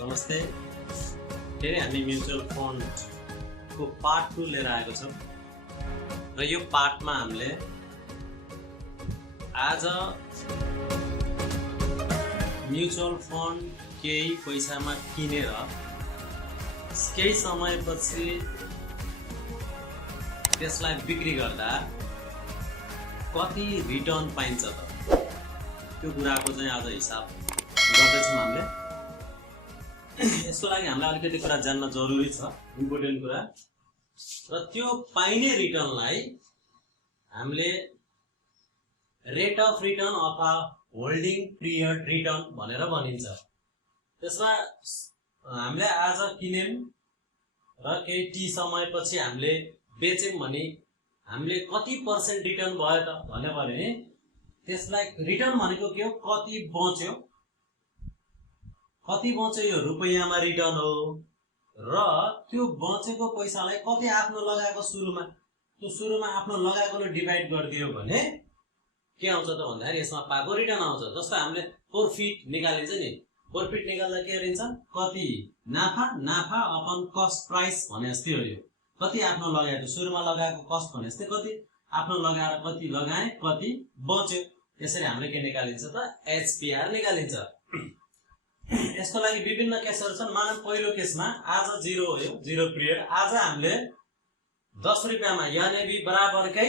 नमस्ते। फेरि हामी म्युचुअल फन्डको पार्ट 2 लिएर आएको छौँ र यो पार्टमा हामीले आज म्युचुअल फन्ड केही पैसामा किनेर केही समयपछि त्यसलाई बिक्री गर्दा कति रिटर्न पाइन्छ त त्यो कुराको चाहिँ आज हिसाब गर्दैछौँ हामीले। यसको लागि हामीलाई अलिकति कुरा जान्न जरुरी छ, इम्पोर्टेन्ट कुरा। र त्यो पाइने रिटर्नलाई हामीले रेट अफ रिटर्न अथवा होल्डिङ पिरियड रिटर्न भनेर भनिन्छ। त्यसमा हामीले आज किन्यौं र केही टी समयपछि हामीले बेच्यौं भने हामीले कति पर्सेन्ट रिटर्न भयो त भन्यो भने त्यसलाई रिटर्न भनेको के हो, कति बच्यो यो रुपैयाँमा रिटर्न हो र त्यो बचेको पैसालाई कति आफ्नो लगाएको सुरुमा आफ्नो लगाएकोले डिभाइड गरिदियो भने के आउँछ त भन्दाखेरि यसमा पाएको रिटर्न आउँछ। जस्तो हामीले प्रॉफिट निकालिन्छ नि, प्रॉफिट निकाल्दा के गरिन्छ, कति नाफा अपन कस्ट प्राइस भने जस्तै हो। यो कति आफ्नो लगाएको सुरुमा लगाएको कस्ट भने जस्तै कति आफ्नो लगाएर कति लगाए कति बच्यो, यसरी हामीले के निकालिन्छ त एचपीआर निकालिन्छ। यसको लागि विभिन्न केसहरु छन्। मानव पहिलो केसमा आज 0 हो, यो 0 पिरियड। आज हामीले 10 रुपैयाँमा एनएबी बराबरकै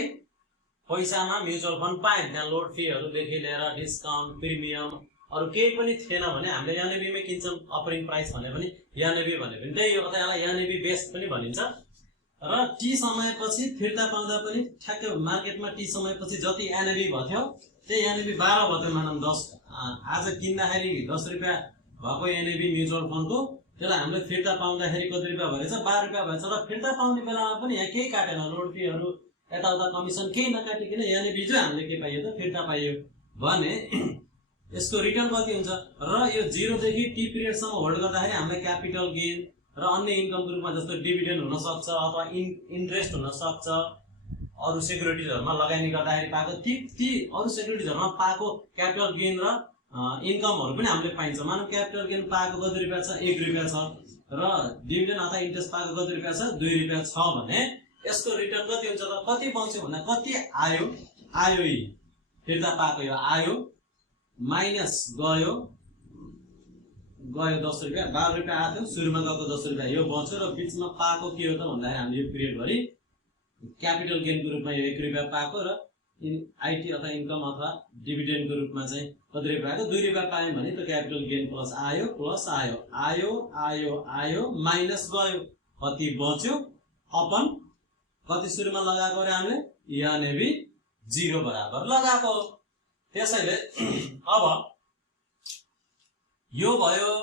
पैसामा म्युचुअल फन्ड पायौं। त्यहाँ लोड फीहरुदेखि लिएर डिस्काउन्ट प्रिमियम अरु केही पनि थिएन भने हामीले एनएबी मै किन्छौं। अफरिङ प्राइस भने पनि एनएबी भने पनि त्यही हो, त्यसलाई एनएबी बेस्ड पनि भनिन्छ। र टी समयपछि फिर्ता पाउँदा पनि ठ्याक्कै मार्केटमा टी समयपछि जति एनएबी भयो त्यही एनएबी 12 भयो। मानम 10 आज किन्दाखेरि 10 रुपैयाँ भएको एनएबी म्युचुअल फन्डको, त्यसलाई हामीले फिर्ता पाउँदाखेरि कति रुपैयाँ भएछ, 12 रुपैयाँ भएछ। र फिर्ता पाउने बेलामा पनि यहाँ केही काटेन, लोड फीहरु यताउता कमिसन केही नकाटिकन एनएबी चाहिँ हामीले के पाइयो त फिर्ता पाइयो भने यसको रिटर्न कति हुन्छ। र यो 0 देखि टी पिरियड सम्म होल्ड गर्दाखेरि हामीले क्यापिटल गेन र अन्य इन्कमको रूपमा जस्तो डिभिडेन्ड हुन सक्छ अथवा इन्ट्रेस्ट हुन सक्छ, अरु सेक्युरिटीजहरुमा लगानी गर्दाखेरि पाएको ती अरु सेक्युरिटीजहरुमा पाएको क्यापिटल गेन र इन्कमहरु पनि हामीले पाइन्छ। मानव क्यापिटल गेन पाएको कति रुपैयाँ छ, 1 रुपैयाँ छ र डिभिडेन्ड अथवा इन्ट्रेस्ट पाएको कति रुपैयाँ छ, 2 रुपैयाँ छ भने यसको रिटर्न कति हुन्छ त, कति बच्यो भन्दा कति आयो फिर्ता पाएको यो आयो माइनस गयो 10 रुपैयाँ, 12 रुपैयाँ आथ्यो, सुरुमा गएको 10 रुपैयाँ यो बच्यो र बीचमा पाएको के हो त भन्दाखेरि हामीले यो पिरियड भरि क्यापिटल गेनको रूपमा यो 1 रुपैयाँ पाएको र आईटी अथवा इन्कम अथवा डिभिडेन्डको रूपमा चाहिँ कति रुपैयाँ पाएको, 2 रुपैयाँ पायौं भने त क्यापिटल गेन प्लस आयो माइनस गयो कति बच्यो अपन कति सुरुमा लगाएको रे हामीले एनएबी 0 बराबर लगाएको। त्यसैले अब यो भयो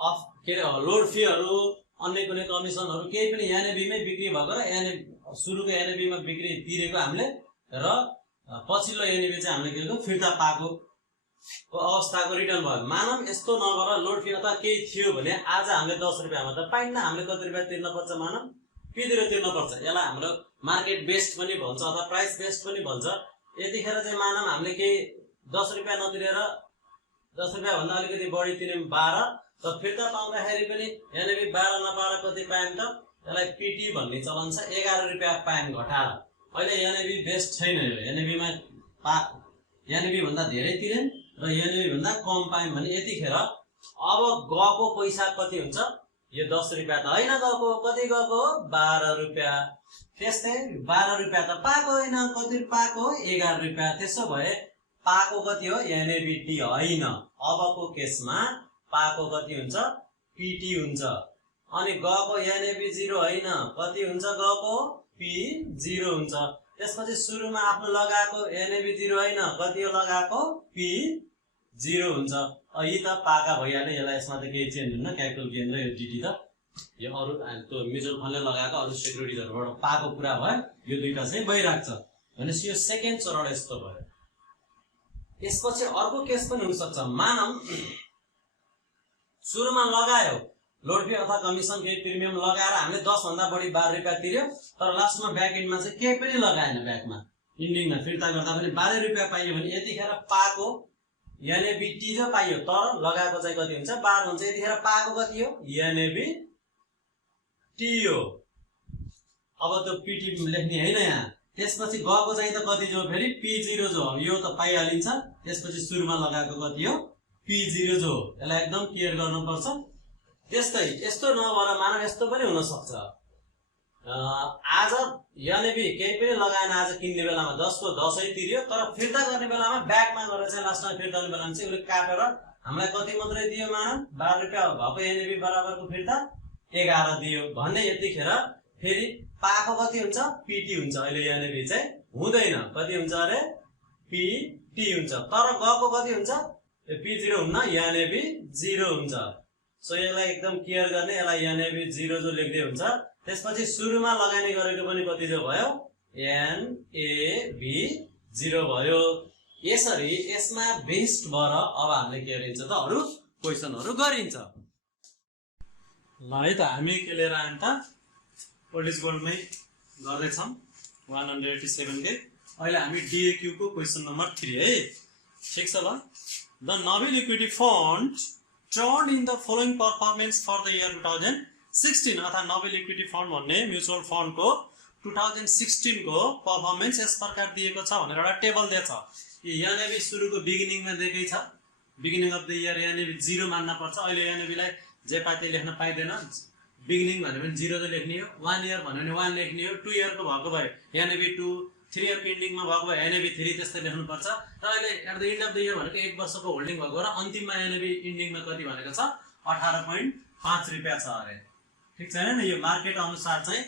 अफ के रे लोड फीहरु अन्य कुनै कमिसनहरु केही पनि एनएबी मै बिक्री भएको र एनएबी सुरुको एनएबी मा बिक्री तिरेको हामीले र पछिल्लो एनएबी चाहिँ हामीले के गरेको फिर्ता पाएको को अवस्थाको रिटर्न भयो। मानव यस्तो नगर लोड फी अथवा केही थियो भने आज हामीले 10 रुपैयाँमा त पाइन्न, हामीले कति रुपैयाँ तिर्न पर्छ, मानव पिदिरो तिर्न पर्छ। यसलाई हाम्रो मार्केट बेस्ड पनि भन्छ अथवा प्राइस बेस्ड पनि भन्छ। यतिखेर चाहिँ मानव हामीले केही 10 रुपैयाँ नतिरेर 10 रुपैयाँ भन्दा अलिकति बढी तिर्यौं 12, त फिर्ता पाउँदाखेरि पनि एनएबी 12 नपाएर कति पायौं त, त्यसलाई पीटी भन्ने चलन छ, 11 रुपैयाँ पायौं घटाएर। अहिले एनएबी बेस्ड छैन, यो एनएबी मा एनएबी भन्दा धेरै तिर्यौं र एनएबी भन्दा कम पायौं भने यतिखेर अब गएको पैसा कति हुन्छ, यो 10 रुपैयाँ त हैन गएको, कति गएको 12 रुपैयाँ। त्यस्तै 12 रुपैयाँ त पाएको हैन, कति पाएको 11 रुपैयाँ। त्यसो भए पाएको कति हो, एनएबी टी हैन। अबको केसमा पाएको कति हुन्छ, पीटी हुन्छ। अनि गएको एनएबी 0 हैन, कति हुन्छ गएको पी 0 हुन्छ। त्यसपछि सुरुमा आफ्नो लगाएको एनएबी 0 हैन, कति हो लगाएको पी 0 हुन्छ। यी त पाका भइहाल्यो, यसलाई यसमा त केही चेन्ज हुन्न, क्यापिटल गेन र यो डीटी त यो अरु त्यो म्युचुअल फन्डले लगाएको अरु सेक्युरिटीजहरुबाट पाएको कुरा भयो। यो दुईटा चाहिँ भइराख्छ भनेपछि यो सेकेन्ड चरण यस्तो भयो। यसपछि अर्को केस पनि हुन सक्छ। मानव सुरुमा लगायो लोड फी अथवा कमिसन केही प्रिमियम लगाएर हामीले 10 भन्दा बढी 12 रुपैयाँ तिर्यो, तर लास्टमा ब्याक एन्डमा चाहिँ केही पनि लगाएन, ब्याकमा इन्डिङमा फिर्ता गर्दा पनि 12 रुपैयाँ पाइयो भने यतिखेर पाएको एनएबी टी जो पाइयो तर लगाएको चाहिँ कति हुन्छ 12 हुन्छ। यतिखेर पाएको कति हो एनएबी टी हो। अब त्यो पीटी लेख्ने हैन यहाँ। त्यसपछि गएको चाहिँ त कति जो फेरि p0 जो हो यो त पाइहालिन्छ। त्यसपछि सुरुमा लगाएको कति हो p0 जो हो। यसलाई एकदम क्लियर गर्नुपर्छ। त्यस्तै यस्तो नभएर मानव यस्तो पनि हुन सक्छ आज एनएबी केही पनि लगाएन आज किन्ने बेलामा 10 को 10 नै तिर्यो तर फिर्ता गर्ने बेलामा ब्याकमा गएर चाहिँ लास्टमा फिर्ता गर्ने बेलामा चाहिँ उले काटेर हामीलाई कति मात्रै दियो मानव 12 रुपैयाँ भएको एनएबी बराबरको फिर्ता 11 दियो भन्ने। यतिखेर फेरि पाएको कति हुन्छ पीटी हुन्छ। अहिले एनएबी चाहिँ हुँदैन कति हुन्छ अरे पीटी हुन्छ तर गएको कति हुन्छ p0 हुन्न एनएबी 0 हुन्छ। सो यसलाई एकदम क्लियर गर्ने यसलाई एनएबी 0 जो लेख्दै हुन्छ। त्यसपछि सुरुमा लगानी गरेको पनि कति जो भयो एनएबी 0 भयो। यसरी यसमा बेस्ड भएर अब हामीले के गरिन्छ त अरु क्वेशनहरु गरिन्छ। ल है त हामी के लिएर आयौं त पोलिस गोल्डमै गर्दै छौं 187 के। अहिले हामी डीएक्यू को क्वेशन नम्बर 3 है। ठीक छ ल। The Nobel equity fund turned in the following performance for the year 2016 अर्थात नोबेल इक्विटी फन्ड भन्ने म्युचुअल फन्ड को 2016 को परफर्मेन्स यस प्रकार दिएको छ भनेर एउटा टेबल दिएको छ। एनएबी सुरुको बिगिनिङमा दिएकै छ। Beginning of the year NAB 0 मान्न पर्छ। अहिले एनएबी लाई जे पाते लेख्न पाइदैन। बिगिनिङ भन्यो भने 0 त लेख्ने हो। 1 इयर भन्यो भने 1 लेख्ने हो। 2 इयर को भएको भए एनएबी 2 3 इयर को इन्डिङमा भएको भए एनएबी 3 त्यस्तै लेख्नु पर्छ। र अहिले at the end of the year भनेको 1 वर्षको होल्डिङ भएको र अन्तिममा एनएबी इन्डिङमा कति भनेको छ 18.5 रुपैयाँ छ अरे। ठीक छैन नि। यो मार्केट अनुसार चाहिँ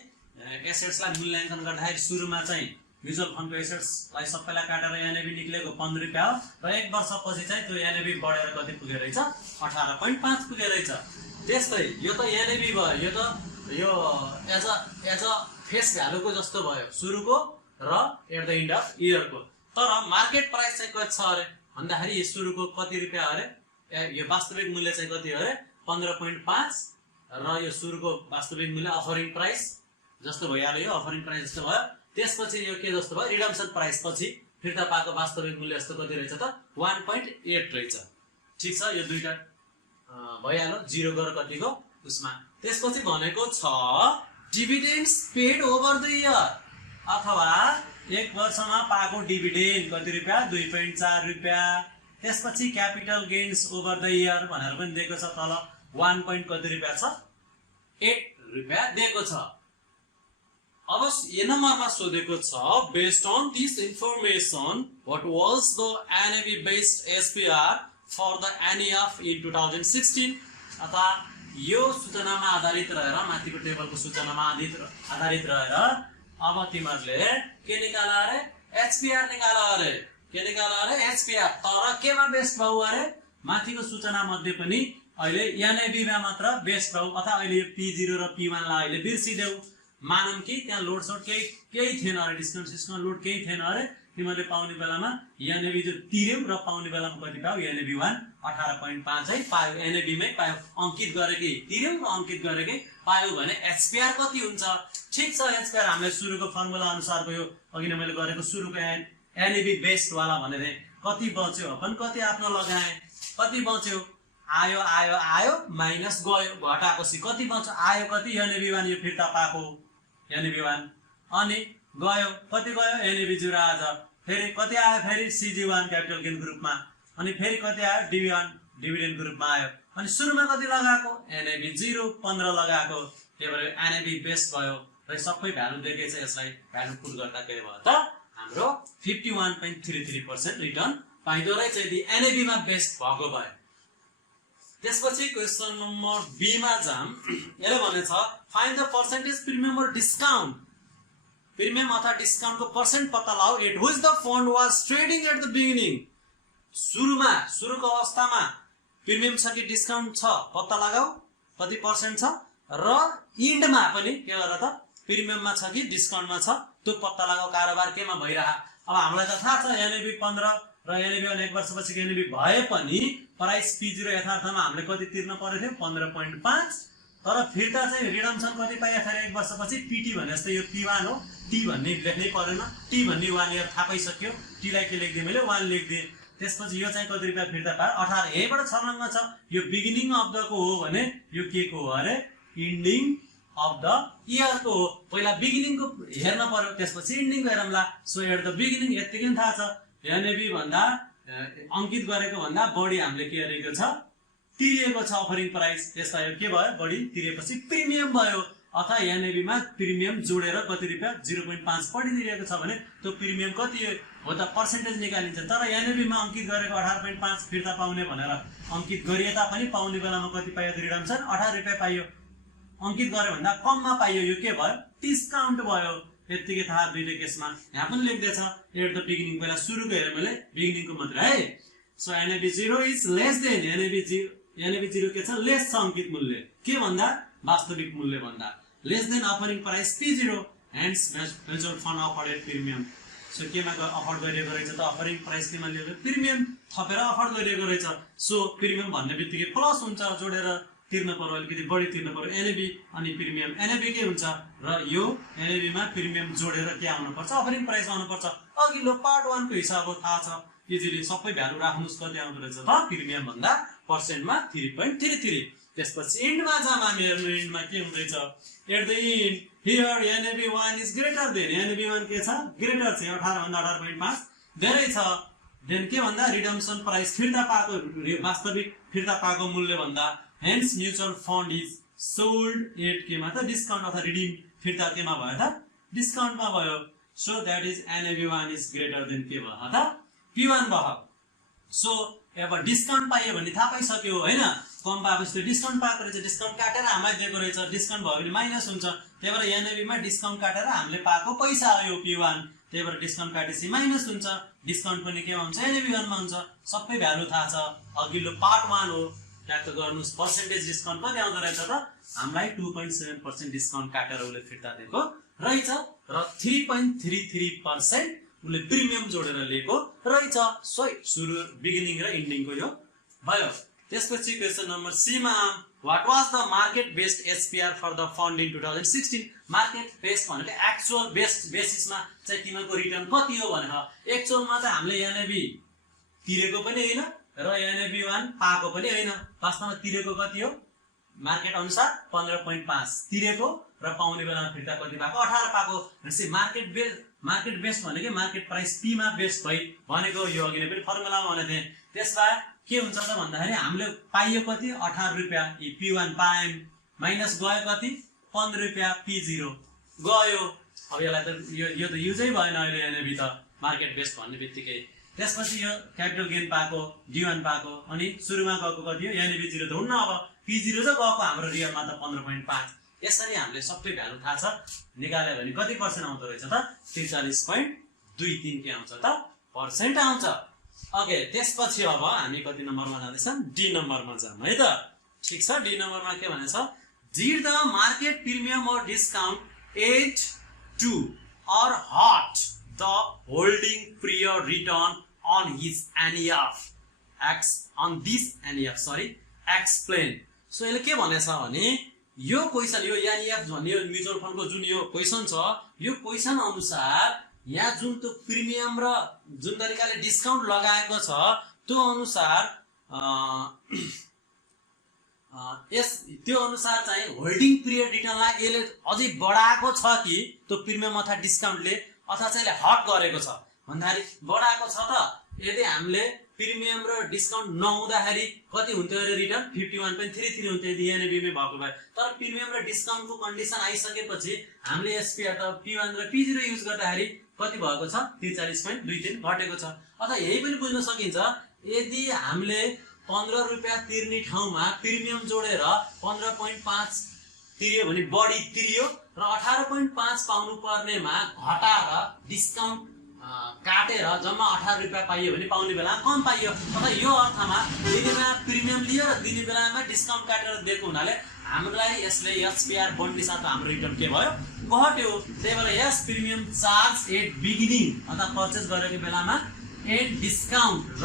एसेट्सलाई मूल्याङ्कन गर्दाखेरि सुरुमा चाहिँ म्युचुअल फन्डको एसेट्सलाई सबैलाई काटेर एनएबी निक्लेको 15 रुपैयाँ हो र 1 वर्षपछि चाहिँ त्यो एनएबी बढेर कति पुगे रहेछ 18.5 पुगे रहेछ। त्यस्तै यो त एनएबी भयो। यो त यो एज अ फेस भ्यालुको जस्तो भयो सुरुको र at the end of year को। तर मार्केट प्राइस चाहिँ कति छ अरे भन्दाखेरि यो सुरुको कति रुपैयाँ अरे यो वास्तविक मूल्य चाहिँ कति अरे 15.5 र यो सुरुको वास्तविक मूल्य अफरिङ प्राइस जस्तो भइहाल्यो। यो अफरिङ प्राइस जस्तो भयो। त्यसपछि यो के जस्तो भयो रिडम्सन प्राइस पछि फिर्ता पाएको वास्तविक मूल्य जस्तो कति रहेछ त 1.8 रहेछ। ठीक छ। यो दुईटा भइहाल्यो 0 गरेर कतिको उसमा। त्यसपछि भनेको छ डिभिडेन्ड्स पेड ओभर द इयर अथवा 1 वर्षमा पाएको डिभिडेन्ड कति रुपैयाँ 2.4 रुपैयाँ। त्यसपछि capital gains over the year भनेर पनि दिएको छ तल 1 कति रुपैयाँ छ 8 रुपैयाँ दिएको छ। अब यो नम्बरमा सोधेको छ based on this information what was the NAV based SPR for the NEF in 2016 अर्थात यो सूचनामा आधारित रहेर माथिको टेबलको सूचनामा आधारित रहेर अब तिमीहरुले के निकाला अरे एचपीआर निकाला अरे। के निकाला अरे एचपीआर। तर केमा बेस्ड भयो अरे माथिको सूचना मध्ये पनि अहिले एनएबी मा मात्र बेस्ड भयो। अथवा अहिले p0 र p1 लाई अहिले बिर्सिदेऊ। मानम कि त्यहाँ लोड सर्ट केही थिएन अरे डिस्काउन्ट लोड केही थिएन अरे। तिमीले पाउने बेलामा एनएबी जो तिर्यौ र पाउने बेलामा कति पाऊ एनएबी 1 18.5 है पायो। एनएबी मै पायो अंकित गरेकै तिर्यौ र अंकित गरेकै पायो भने एचपीआर कति हुन्छ। ठीक छ। एचपीआर हामीले सुरुको फर्मुला अनुसारको यो अघि नै मैले गरेको सुरुको एनएबी बेस्ड वाला भनेर कति बच्यो अपन कति आफ्नो लगाए कति बच्यो आयो आयो आयो माइनस गयो घटापछि कति बच्यो आयो कति एनएबी 1 यो फिर्ता पाएको एनएबी 1 अनि गयो कति गयो एनएबी 0 आज फेरि कति आयो फेरि CG1 क्यापिटल गेन ग्रुपमा अनि फेरि कति आयो DV1 डिभिडेन्ड ग्रुपमा आयो अनि सुरुमा कति लगाएको एनएबी 0 15 लगाएको। त्यही भएर एनएबी बेस्ड भयो र सबै भ्यालु दिएकै छ। यसलाई भ्यालु पुट गर्दा के भयो त हाम्रो 51.33% रिटर्न पाइदो रहेछ यदि एनएबी मा बेस्ड भएको भए। त्यसपछि क्वेशन नम्बर बी मा जाम। यसले भनेछ find the percentage premium or discount. Premium अथवा डिस्काउन्ट को पर्सेन्ट पत्ता लगाऊ at which the fund was trading at the beginning. सुरुको अवस्थामा प्रिमियम छ कि डिस्काउन्ट छ पत्ता लगाऊ कति पर्सेन्ट छ र इन्डमा पनि के गर त प्रिमियममा छ कि डिस्काउन्टमा छ त्यो पत्ता लगाऊ। कारोबार केमा भइरहा। अब हामीलाई त थाहा छ एनएबी 15 र एनएबी 1 वर्षपछि एनएबी भए पनि प्राइस p0 यथार्थमा हामीले कति तिर्न पर्यो थियो 15.5 तर फिर्ता चाहिँ रिडम्सन कति पाइया फेरि 1 वर्षपछि पीटी भने जस्तै यो p1 हो। टी भन्ने लेख्नै परेन। टी भन्ने 1 इयर थाहा पाइसक्यो। टी लाई के लेख्दिए मैले 1 लेख्दिए त्यसपछि यो चाहिँ कति रुपियाँ फिर्ता पायो 18। यहीबाट छर्लङ्ग छ यो बिगिनिङ अफ द को हो भने यो के को हो अरे इन्डिङ अफ द इयर को हो। पहिला बिगिनिङ को हेर्न पर्यो त्यसपछि इन्डिङ को हेरौँला। सो एट द बिगिनिङ यतिकै थाहा छ एनएबी भन्दा अंकित गरेको भन्दा बढी हामीले के गरेको छ तिरिएको छ अफरिङ प्राइस। त्यसलाई यो के भयो बढी तिरेपछि प्रिमियम भयो अथवा एनएबी मा प्रिमियम जोडेर कति रुपियाँ 0.5 बढी तिरेको छ भने त्यो प्रिमियम कति हो त पर्सेन्टेज निकालिन्छ। तर एनएबी मा अंकित गरेको 18.5 फिर्ता पाउने भनेर अंकित गरिए तापनि पाउने बेलामा कति पाइयो त रिडम्सन 18 रुपियाँ पाइयो। अंकित गरे भन्दा कममा पाइयो यो के भयो डिस्काउन्ट भयो। यतिकै थाहा दुईटै केसमा। यहाँ पनि लेख्दैछ एट द बिगिनिङ पहिला सुरुको हेरे मैले बिगिनिङको मात्र है। So NAB 0 is less than NAB 0 के छ लेस छ अंकित मूल्य के भन्दा वास्तविक मूल्य भन्दा less than offering price P0 hence mutual fund offered premium. So केमा अफर्ड गरिएको रहेछ त अफरिङ प्राइस केमा लिएको प्रिमियम थपेर अफर्ड गरिएको रहेछ। सो प्रिमियम भन्ने बित्तिकै प्लस हुन्छ जोडेर तिर्न पर्यो अलिकति बढी तिर्न पर्यो एनएबी अनि प्रिमियम एनएबी के हुन्छ र यो एनएबी मा प्रिमियम जोडेर के आउनु पर्छ अफरिङ प्राइस आउनु पर्छ। अघिल्लो पार्ट 1 को हिसाब हो थाहा छ इजिली सबै भ्यालु राख्नुस् कति आउँदो रहेछ त प्रिमियम भन्दा पर्सेन्टमा 3.33। त्यसपछि इन्डमा जाम हामी हेर्नु इन्डमा के हुँदैछ at the end here NAV 1 is greater than NAV 1 के छ ग्रेटर छ 18 भन्दा 18.5 धेरै छ देन के भन्दा रिडम्सन प्राइस फिर्ता पाएको वास्तविक फिर्ता पाएको मूल्य भन्दा hence mutual fund is sold at केमा त डिस्काउन्ट अथवा रिडिम फिर्ता केमा भयो त डिस्काउन्टमा भयो। So that is NAB 1 is greater then के भयो त P1 भयो। सो अब डिस्काउन्ट पाइयो भने थाहा पाइसक्यो हैन कम पाएपछि डिस्काउन्ट पाएको रहेछ डिस्काउन्ट काटेर हामीलाई दिएको रहेछ डिस्काउन्ट भयो भने माइनस हुन्छ त्यही भएर एनएबी मा डिस्काउन्ट काटेर हामीले पाएको पैसा हो यो P1 त्यही भएर डिस्काउन्ट काटेपछि माइनस हुन्छ डिस्काउन्ट पनि के हुन्छ एनएबी 1 मा हुन्छ सबै भ्यालु थाहा छ। अघिल्लो पार्ट 1 हो ट्याक्क गर्नुस् पर्सेन्टेज डिस्काउन्ट कति आउँदो रहेछ त हामीलाई 2.7% डिस्काउन्ट काटेर उले फिर्ता दिएको रहेछ र 3.33% उले प्रिमियम जोडेर लिएको रहेछ। सो सुरु बिगिनिङ र इन्डिङ को यो भयो। त्यसपछि क्वेशन नम्बर सी मा what was the market based SPR for the fund in 2016। Market based भनेको एक्चुअल बेस्ड बेसिसमा चाहिँ तिमीको रिटर्न कति हो भनेर एक्चुअलमा त हामीले एनएबी तिरेको पनि हैन र एनएबी 1 पाएको पनि हैन वास्तवमा तिरेको कति हो मार्केट अनुसार 15.5 तिरेको र पाउने बेलामा फिर्ता कति पाएको 18 पाएको भनेपछि मार्केट बेस्ड भनेको मार्केट प्राइस पी मा बेस्ड भई भनेको यो अघि नै पनि फर्मुलामा भने थिए। त्यसमा के हुन्छ त भन्दाखेरि हामीले पाइयो कति 18 रुपैयाँ ई P1 पायौं माइनस गयो कति 15 रुपैयाँ P0 गयो। अब यसलाई त यो त युजै भएन अहिले एनएबी त मार्केट बेस्ड भन्ने बित्तिकै। त्यसपछि यो क्यापिटल गेन पाएको D1 पाएको अनि सुरुमा गएको कति हो एनएबी 0 त हुन्न अब P0 चाहिँ गएको हाम्रो रियलमा त 15.5। यसरी हामीले सबै भ्यालु थाहा छ निकाल्यो भने कति पर्सेन्ट आउँदो रहेछ त 43.23 के आउँछ त पर्सेन्ट आउँछ। ओके त्यसपछि अब हामी कति नम्बरमा जाँदैछौं डी नम्बरमा जाम है त ठीक छ। डी नम्बरमा के भनेछ did the market premium or discount add to or hurt the holding period return on his NEF on this NEF explain। सो यसले के भनेछ भने यो क्वेशन यो NEF भन्ने यो म्युचुअल फन्डको जुन यो क्वेशन छ यो क्वेशन अनुसार यहाँ जुन त्यो प्रिमियम र जुन तरिकाले डिस्काउन्ट लगाएको छ त्यो अनुसार त्यो अनुसार चाहिँ होल्डिङ पिरियड रिटर्नलाई यसले अझै बढाएको छ कि त्यो प्रिमियम अथवा डिस्काउन्टले अथवा चाहिँ हट गरेको छ भन्दाखेरि बढाएको छ त यदि हामीले प्रिमियम र डिस्काउन्ट नहुँदाखेरि कति हुन्थ्यो अरे रिटर्न 51.33 हुन्थ्यो यदि एनएबी मै भएको भए। तर प्रिमियम र डिस्काउन्टको कन्डिसन आइसकेपछि हामीले एसपीआर त P1 र P0 युज गर्दाखेरि कति भएको छ 43.23 घटेको छ। अथवा यही पनि बुझ्न सकिन्छ यदि हामीले 15 रुपैयाँ तिर्ने ठाउँमा प्रिमियम जोडेर 15.5 तिर्यो भने बढी तिर्यो र 18.5 पाउनु पर्नेमा घटाएर डिस्काउन्ट काटेर जम्मा 18 रुपैयाँ पाइयो भने पाउने बेला कम पाइयो। अथवा यो अर्थमा दिने बेला प्रिमियम लियो र दिने बेलामा डिस्काउन्ट काटेर दिएको हुनाले हामीलाई यसले एचपीआर बढ्ने साथ हाम्रो रिटर्न के भयो घट्यो। त्यही भएर यस प्रिमियम चार्ज एट बिगिनिङ अथवा पर्चेज गरेको बेलामा एट डिस्काउन्ट र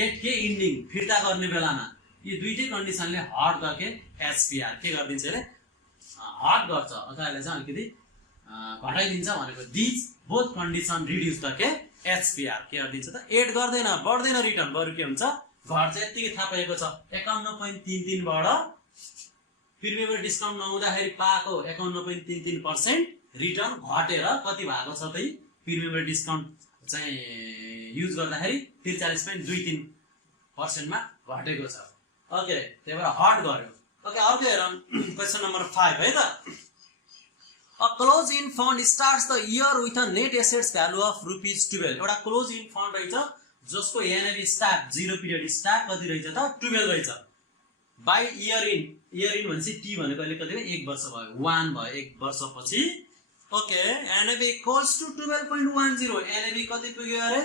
एट के इन्डिङ फिर्ता गर्ने बेलामा यी दुईटै कन्डिसनले हट गर्के एचपीआर के गरिदिन्छ यसले हट गर्छ अथवा यसले चाहिँ अलिकति घटाइदिन्छ भनेको these both condition reduce the के एचपिआर के दिन्छ त एड गर्दैन बढ्दैन रिटर्न बरु के हुन्छ घट्छ यतिकै थाहा पाएको छ 51.33 बाट प्रिमियम र डिस्काउन्ट नहुँदाखेरि पाएको 51.33% रिटर्न घटेर कति भएको छ त प्रिमियम र डिस्काउन्ट चाहिँ युज गर्दाखेरि 43.23% मा घटेको छ ओके त्यही भएर हट गर्यो ओके अर्को हेरौँ क्वेशन नम्बर 5 है त A closed in fund starts the year with a net assets value of ₹12 एउटा क्लोज इन फन्ड रहेछ जसको एनएबी स्टार्ट 0 पिरियड स्टार्ट कति रहेछ त 12 रहेछ बाइ इयर इन भनेपछि टी भनेको अहिले कति भयो 1 वर्ष भयो 1 भयो 1 वर्षपछि okay NAV equals to 12.10 NAV कति पुग्यो अरे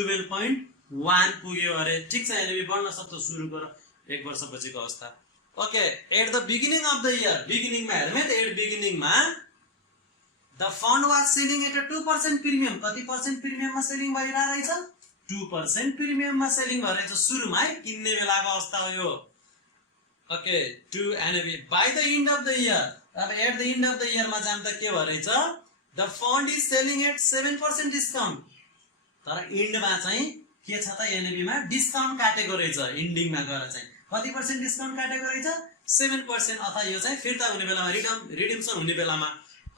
12.1 पुग्यो अरे ठीक छ एनएबी बढ्न सक्छ सुरुको र 1 वर्षपछिको अवस्था okay at the beginning of the year बिगिनिङमा हेरौँ है त एट बिगिनिङमा The fund was selling at a 2% premium. कति पर्सेन्ट प्रिमियममा सेलिङ भइरहेको रहेछ 2% प्रिमियममा सेलिङ भइरहेछ सुरुमा है किन्ने बेलाको अवस्था हो यो okay to NAV by the end of the year अब at the end of the year मा जाम त के भइरहेछ the fund is selling at 7% discount तर एन्डमा चाहिँ के छ त एनएबी मा डिस्काउन्ट काटेको रहेछ एन्डिङमा गएर चाहिँ कति पर्सेन्ट डिस्काउन्ट काटेको रहेछ 7% अथवा यो चाहिँ फिर्ता हुने बेलामा रिडिम्सन हुने बेलामा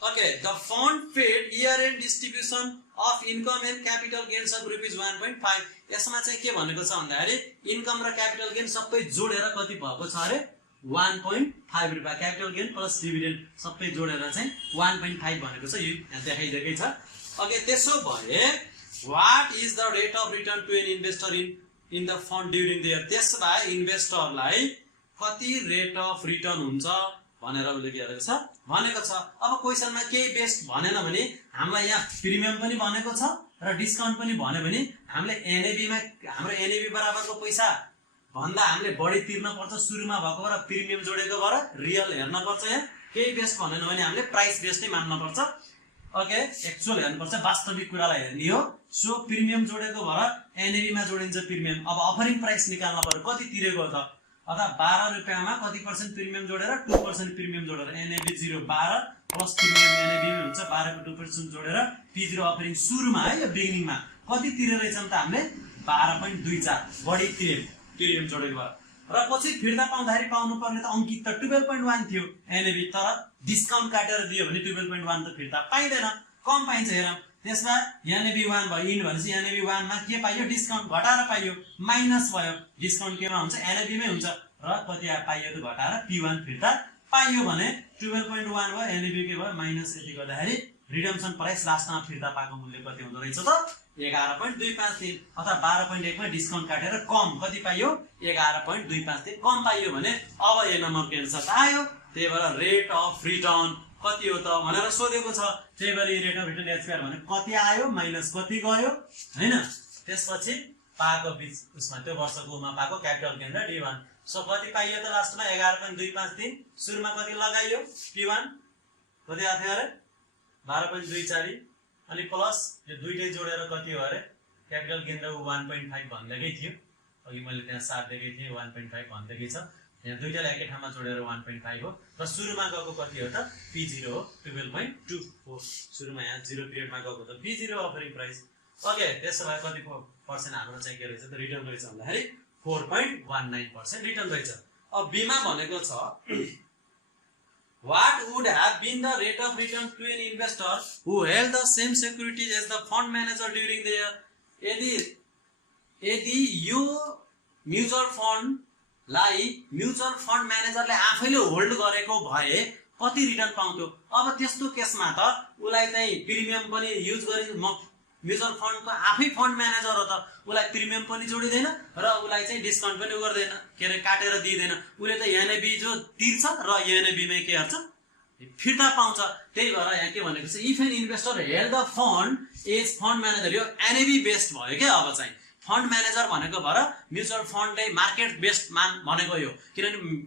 Okay, the fund paid year-end distribution of income and capital gains of ₹1.5. यसमा चाहिँ के भनेको छ भन्दाखेरि इन्कम र क्यापिटल गेन सबै जोडेर कति भएको छ अरे 1.5 रुपैयाँ क्यापिटल गेन प्लस डिभिडेन्ड सबै जोडेर चाहिँ 1.5 भनेको छ यो यहाँ देखाइदिएकै छ ओके त्यसो भए what is the rate of return to an investor in the fund during the year त्यसमा इन्भेस्टरलाई कति रेट अफ रिटर्न हुन्छ भनेर उले के गरेको छ भनेको छ अब क्वेशनमा केही बेस्ट भनेन भने हामीलाई यहाँ प्रिमियम पनि भनेको छ र डिस्काउन्ट पनि भन्यो भने हामीले एनएबी मा हाम्रो एनएबी बराबरको पैसा भन्दा हामीले बढी तिर्न पर्छ सुरुमा भएको र प्रिमियम जोडेको भएर रियल हेर्न पर्छ यहाँ केही बेस्ट भनेन भने हामीले प्राइस बेस्ट नै मान्न पर्छ ओके एक्चुअल हेर्नु पर्छ वास्तविक कुरालाई हेर्ने हो सो प्रिमियम जोडेको भएर एनएबी मा जोडिन्छ प्रिमियम अब अफरिङ प्राइस निकाल्न पर्यो कति तिरेको त अथवा 12 रुपैयाँमा कति पर्सेन्ट प्रिमियम जोडेर 2% प्रिमियम जोडेर एनएबी 0 12 प्लस प्रिमियम एनएबी हुन्छ 12 को 2% जोडेर P0 अफरिङ सुरुमा है यो बिगिनिङमा कति तिरेर रहेछन् त हामीले 12.24 बढी तिरे प्रिमियम जोडेको भएर र पछि फिर्ता पाउँदाखेरि पाउनु पर्ने त अंकित त 12.1 थियो एनएबी तर डिस्काउन्ट काटेर दियो भने 12.1 त फिर्ता पाइदैन कम पाइन्छ हेरौँ त्यसमा एनएबी 1 भयो इन भनेपछि एनएबी 1 मा के पाइयो डिस्काउन्ट घटाएर पाइयो माइनस भयो डिस्काउन्ट केमा हुन्छ एनएबी मै हुन्छ र कति पाइयो त घटाएर P1 फिर्ता पाइयो भने 12.1 भयो एनएबी के भयो माइनस यति गर्दाखेरि रिडम्सन प्राइस लास्टमा फिर्ता पाएको मूल्य कति हुँदो रहेछ त 11.253 अथवा 12.1 मा डिस्काउन्ट काटेर कम कति पाइयो 11.253 कम पाइयो भने अब ए नम्बरको एन्सर आयो त्यही भएर रेट अफ रिटर्न कति हो त भनेर सोधेको छ त्यही भएर रेट अफ रिटर्न एचपिआर भने कति आयो माइनस कति गयो हैन त्यसपछि पाएको बीच उसमा त्यो वर्षकोमा पाएको क्यापिटल गेन र D1 सो कति पाइयो त लास्टमा 11.253 सुरुमा कति लगाइयो P1 कति आथ्यो अरे 12.24 अनि प्लस यो दुईटै जोडेर कति हो अरे क्यापिटल गेन र 1.5 भन्दैकै थियो अघि मैले त्यहाँ 7 दिएकै थिए 1.5 भन्दैकै छ यहाँ दुईटालाई एकै ठाउँमा जोडेर 1.5 हो र सुरुमा गएको कति हो त P0 हो 12.24 सुरुमा यहाँ 0 पिरियडमा गएको त P0 अफरिङ प्राइस ओके त्यसो भए कति पर्सेन्ट हाम्रो चाहिँ के रहेछ त रिटर्न रहेछ भन्दाखेरि 4.19% रिटर्न रहेछ अब B मा भनेको छ What would have been the rate of return to an investor who held the same securities as the fund manager during the year? यदि यो म्युचुअल फन्ड फन्ड म्यानेजरले आफैले होल्ड गरेको भए कति रिटर्न पाउँथ्यो अब त्यस्तो केसमा त उलाई चाहिँ प्रिमियम पनि युज गरि म्युचुअल फन्डको आफै फन्ड म्यानेजर हो त उलाई प्रिमियम पनि जोडिदैन र उलाई चाहिँ डिस्काउन्ट पनि गर्दैन के रे काटेर दिदैन उले त एनएबी जो तिर्छ र एनएबी मै के गर्छ फिर्ता पाउँछ त्यही भएर यहाँ के भनेको छ if an investor held the fund as fund manager यो एनएबी बेस्ड भयो के अब चाहिँ फन्ड म्यानेजर भनेको भएर म्युचुअल फन्डले मार्केट बेस्ड मान भनेको यो किनभने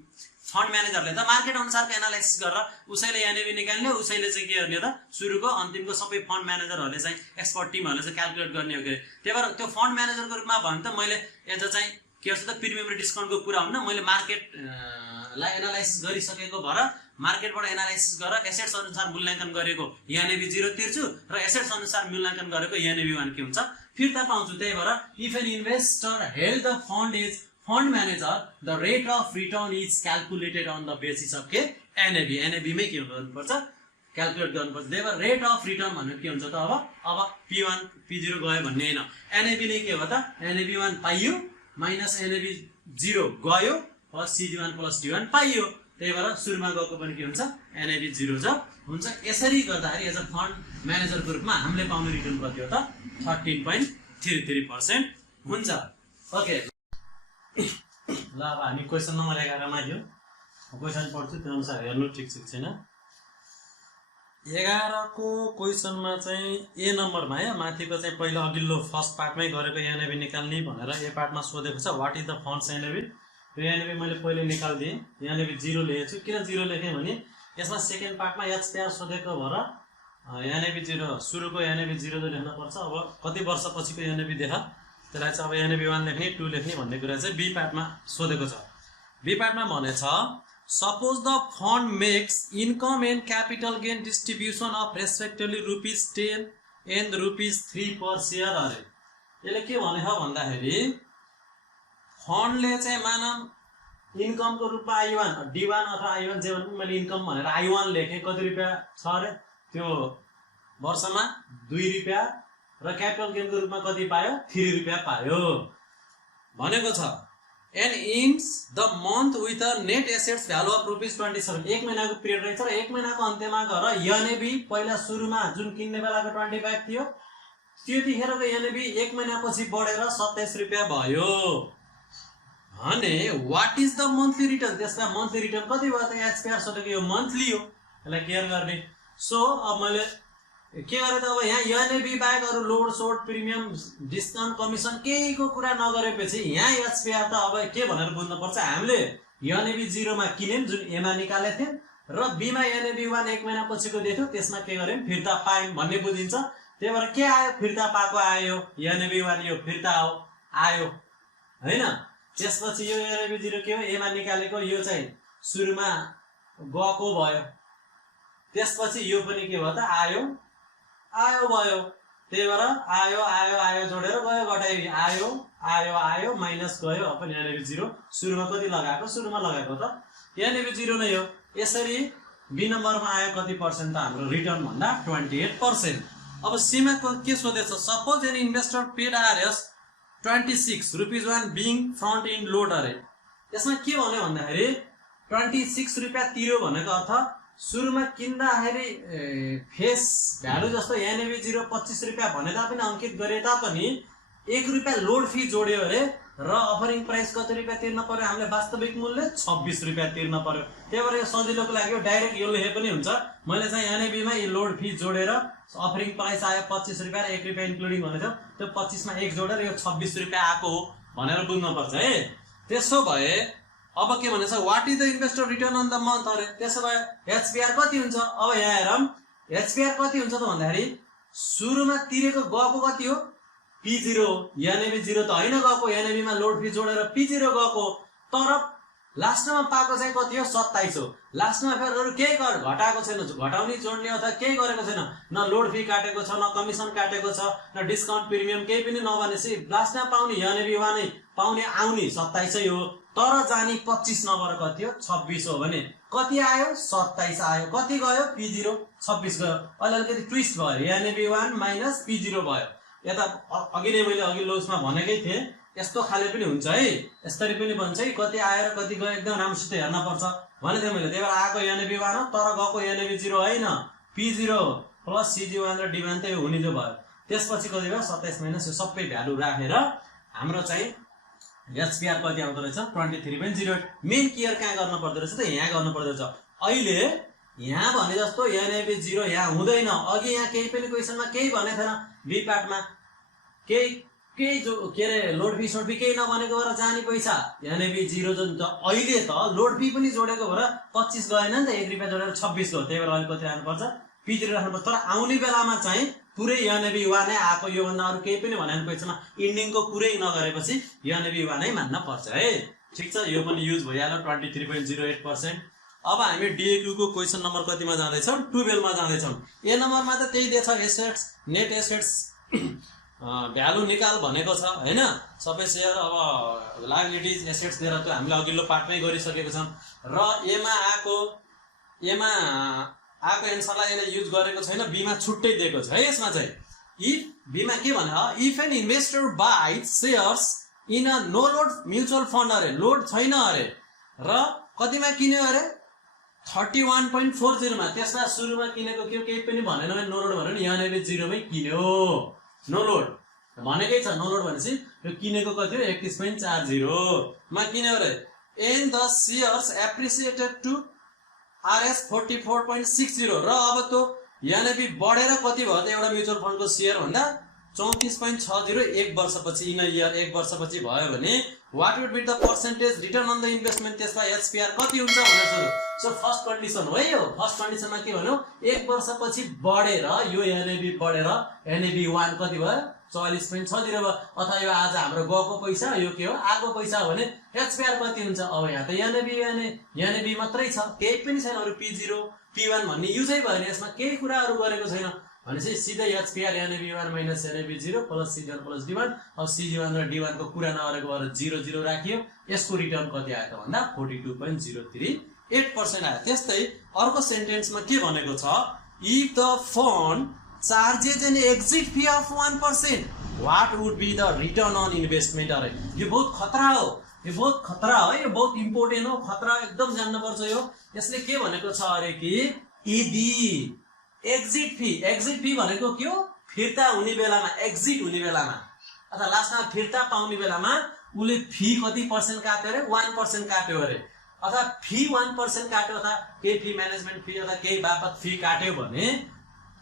फन्ड म्यानेजरले त मार्केट अनुसारको एनालाइसिस गरेर उसैले एनएबी निकाल्ने उसैले चाहिँ के गर्ने त सुरुको अन्तिमको सबै फन्ड म्यानेजरहरूले चाहिँ एक्सपर्ट टिमहरूले चाहिँ क्याल्कुलेट गर्ने हो के त्यही भएर त्यो फन्ड म्यानेजरको रूपमा भने त मैले एज चाहिँ के गर्छु त प्रिमियम र डिस्काउन्टको कुरा हुन्न मैले मार्केट लाई एनालाइसिस गरिसकेको भएर मार्केटबाट एनालाइसिस गरेर एसेट्स अनुसार मूल्याङ्कन गरेको एनएबी 0 तिर्छु र एसेट्स अनुसार मूल्याङ्कन गरेको एनएबी 1 के हुन्छ फिर्ता पाउँछु। त्यही भएर if an investor held the fund manager the rate of return is calculated on the basis of के एनएबी। एनएबी मै के गर्नुपर्छ क्याल्कुलेट गर्नुपर्छ। त्यही भएर रेट अफ रिटर्न भनेको के हुन्छ त अब P1 P0 गयो भन्ने हैन। एनएबी नै के हो त एनएबी 1 पाइयो माइनस एनएबी 0 गयो प्लस CD1 प्लस D1 पाइयो। त्यही भएर सुरुमा गएको पनि के हुन्छ एनएबी 0 हुन्छ। यसरी गर्दाखेरि एज अ फन्ड म्यानेजरको रूपमा हामीले पाउने रिटर्न कति हो त 13.33% हुन्छ। ओके ल अब हामी क्वेसन नम्बर 11 मा थियो। क्वेसन पढ्छु त्यो अनुसार हेर्नु ठिक छैन। 11 को क्वेसनमा चाहिँ ए नम्बरमा है माथिको चाहिँ पहिला अघिल्लो फर्स्ट पार्टमै गरेको एनएबी निकाल्ने भनेर ए पार्टमा सोधेको छ what is the funds NAB. यो एनएबी मैले पहिले निकाल्दिएँ। एनएबी 0 लेखेको छु। किन 0 लेखेँ भने यसमा सेकेन्ड पार्टमा एचपिआर सोधेको भएर एनएबी 0 सुरुको एनएबी 0 लेख्न पर्छ। अब कति वर्षपछिको एनएबी देखा त्यसलाई चाहिँ अब एनएबी 1 लेख्ने 2 लेख्ने भन्ने कुरा चाहिँ बी पार्टमा सोधेको छ। बी पार्टमा भनेछ suppose the fund makes income and capital gain distribution of respectively ₹10 and ₹3 per share अरे। यसले के भनेछ भन्दाखेरि फन्डले चाहिँ मानम इन्कमको रूपमा I1 D1 अथवा I1 जे भने मैले इन्कम भनेर I1 लेखेँ कति रुपियाँ छ अरे त्यो वर्षमा ₹2 र क्यापिटल गेनको रूपमा कति पायो 3 रुपियाँ पायो भनेको छ। And ends the month with a net assets value of ₹27। 1 महिनाको पिरियड रहेछ र 1 महिनाको अन्त्यमा गएर एनएबी पहिला सुरुमा जुन किन्ने बेलाको 25 थियो त्यतिखेरको एनएबी 1 महिनापछि बढेर 27 रुपियाँ भयो भने what is the monthly return. त्यसमा मन्थली रिटर्न कति भयो त एचपिआर सोधेको यो मन्थली हो यसलाई केयर गर्ने। सो अब मैले के गरेँ त अब यहाँ एनएबी बाहेक अरू लोड सोड प्रिमियम डिस्काउन्ट कमिसन केहीको कुरा नगरेपछि यहाँ एचपिआर त अब के भनेर बुझ्नुपर्छ हामीले एनएबी 0 मा किन्यौँ जुन ए मा निकालेको थियौँ र बी मा एनएबी 1 1 महिना पछिको दिएको त्यसमा के गर्यौँ फिर्ता पायौँ भन्ने बुझिन्छ। त्यही भएर के आयो फिर्ता पाएको आयो एनएबी 1 यो फिर्ता आयो हैन। त्यसपछि यो एनएबी 0 के हो ए मा निकालेको यो चाहिँ सुरुमा गएको भयो त्यसपछि यो पनि के भयो त आयो भयो। त्यही भएर आयो जोडेर गयो घटायो आयो माइनस गयो पनि एनएबी 0 सुरुमा कति लगाएको सुरुमा लगाएको त एनएबी 0 नै हो। यसरी बी नम्बरमा आयो कति पर्सेन्ट त हाम्रो रिटर्न भन्दा 28%। अब सीमा के सोधेछ suppose an investor paid RS 26 ₹1 being front end load अरे। यसमा के भन्यो भन्दाखेरि 26 रुपियाँ तिर्यो भनेको अर्थ सुरुमा किन्दाखेरि फेस भ्यालु जस्तो एनएबी 0 25 रुपियाँ भने तापनि अंकित गरे तापनि 1 रुपियाँ लोड फी जोड्यो अरे र अफरिङ प्राइस कति रुपियाँ तिर्न पर्यो हामीले वास्तविक मूल्य 26 रुपियाँ तिर्न पर्यो। त्यही भएर यो सजिलोको लागि डाइरेक्ट यो लेखे पनि हुन्छ। मैले चाहिँ एनएबी मा यो लोड फी जोडेर अफरिङ प्राइस आयो 25 रुपियाँ र 1 रुपियाँ इन्क्लुडिङ भनेको त्यो 25 मा 1 जोडेर यो 26 रुपियाँ आएको हो भनेर बुझ्नुपर्छ है। त्यसो भए अब के भनेछ what is the investor return on the month अरे। त्यसो भए एचपिआर कति हुन्छ अब यहाँ हेरौँ एचपिआर कति हुन्छ त भन्दाखेरि सुरुमा तिरेको गएको कति हो P0 एनएबी 0 त हैन गएको एनएबी मा लोड फी जोडेर P0 गएको तर लास्टमा पाएको चाहिँ कति हो 27 हो। लास्टमा फेरि अरु केही घटाएको छैन घटाउने जोड्ने अथवा केही गरेको छैन न लोड फी काटेको छ न कमिसन काटेको छ न डिस्काउन्ट प्रिमियम केही पनि नभनेपछि लास्टमा पाउने एनएबी 1 नै पाउने आउने 27 हो तर जाने 25 नभएर कति हो 26 हो भने कति आयो 27 आयो कति गयो P0 26 गयो। अहिले अलिकति ट्विस्ट भयो एनएबी 1 माइनस P0 भयो। यता अघि नै मैले अघिल्लो उसमा भनेकै थिएँ यस्तो खाले पनि हुन्छ है यसरी पनि भन्छ है कति आएर कति गयो एकदम राम्रोसित हेर्न पर्छ भनेको थिएँ मैले। त्यही भएर आएको एनएबी 1 हो तर गएको एनएबी 0 हैन P0 प्लस CD1 र D1 त यो हुने जो भयो। त्यसपछि कति भयो 27 माइनस यो सबै भ्यालु राखेर हाम्रो चाहिँ एचपिआर कति आउँदो रहेछ 23.08। मेन केयर कहाँ गर्नु पर्दो रहेछ त यहाँ गर्नु पर्दो रहेछ। अहिले यहाँ भने जस्तो एनएबी 0 यहाँ हुँदैन। अघि यहाँ केही पनि क्वेसनमा केही भने थिएन बी पार्टमा केही जो के अरे लोड फी सोड फी केही नभनेको भएर जाने पैसा एनएबी 0 जुन त अहिले त लोड फी पनि जोडेको भएर 25 गएन नि त 1 रुपियाँ जोडेर 26 हो। त्यही भएर अहिले कति राख्नुपर्छ P0 राख्नुपर्छ। तर आउने बेलामा चाहिँ पुरै एनएबी 1 नै आएको यो भन्दा अरु केही पनि भनेन क्वेसनमा इन्डिङको पुरै नगरेपछि एनएबी 1 नै मान्न पर्छ है। ठिक छ, यो पनि युज भइहाल्यो 23.08%। अब हामी DAQ को क्वेसन नम्बर कतिमा जाँदैछौँ? 12 मा जाँदैछौँ। ए नम्बरमा त त्यही दिएछ, एसेट्स नेट एसेट्स भ्यालु निकाल भनेको छ हैन। सबै शेयर अब लायबिलिटिज एसेट्स दिएर त्यो हामीले अघिल्लो पार्टमै गरिसकेको छौँ र एमा आएको एन्सरलाई यसले युज गरेको छैन, बीमा छुट्टै दिएको छ है। यसमा चाहिँ इफ बीमा के भने if an investor buys shares in a no load mutual fund अरे, लोड छैन अरे र कतिमा किन्यो अरे 31.40 मा। त्यसमा सुरुमा किनेको के केही पनि भनेन भने नो लोड भन्यो नि, यहाँ नै 0 मै किन्यो। नो लोड भनेकै छ, नो लोड भनेपछि यो किनेको कति हो 31.40 मा किन्यो अरे। And the shares appreciated to RS 44.60 र अब त्यो यानेबी बढेर कति भयो त एउटा म्युचुअल फन्डको शेयर भन्दा 34.60 एक वर्षपछि, इन इयर एक वर्षपछि भयो भने what would be the percentage return on the investment, त्यसमा HPR कति हुन्छ भनेर। सो फर्स्ट कन्डिसन हो है यो। फर्स्ट कन्डिसनमा के भन्यो, एक वर्षपछि बढेर यो NAV बढेर NAV 1 कति भयो 44.60 भयो। अथवा यो आज हाम्रो गएको पैसा यो के हो आएको पैसा हो भने HPR कति हुन्छ। अब यहाँ त NAV मात्रै छ, केही पनि छैन, अरु P0 P1 भन्ने युजै भएन, यसमा केही कुराहरु गरेको छैन भनेपछि सिधै HPR NAV1 minus NAV0 plus C1 plus D1। अब C1 र D1 को कुरा नगरेको भएर 0 राखियो। यसको रिटर्न कति आयो त भन्दा 42.038% आयो। त्यस्तै अर्को सेन्टेन्समा के भनेको छ, if the fund charges an exit fee of 1% what would be the return on investment. अरे यो बहुत खतरा हो, यो बहुत खतरा हो, यो बहुत इम्पोर्टेन्ट हो, खतरा एकदम जान्नुपर्छ यो। यसले के भनेको छ अरे कि यदि एक्जिट फी भनेको के हो, फिर्ता हुने बेलामा, एक्जिट हुने बेलामा अथवा लास्टमा फिर्ता पाउने बेलामा उले फी कति पर्सेन्ट काट्यो अरे 1% काट्यो अरे, अथवा फी 1% काट्यो अथवा केही फी म्यानेजमेन्ट फी अथवा केही बापत फी काट्यो भने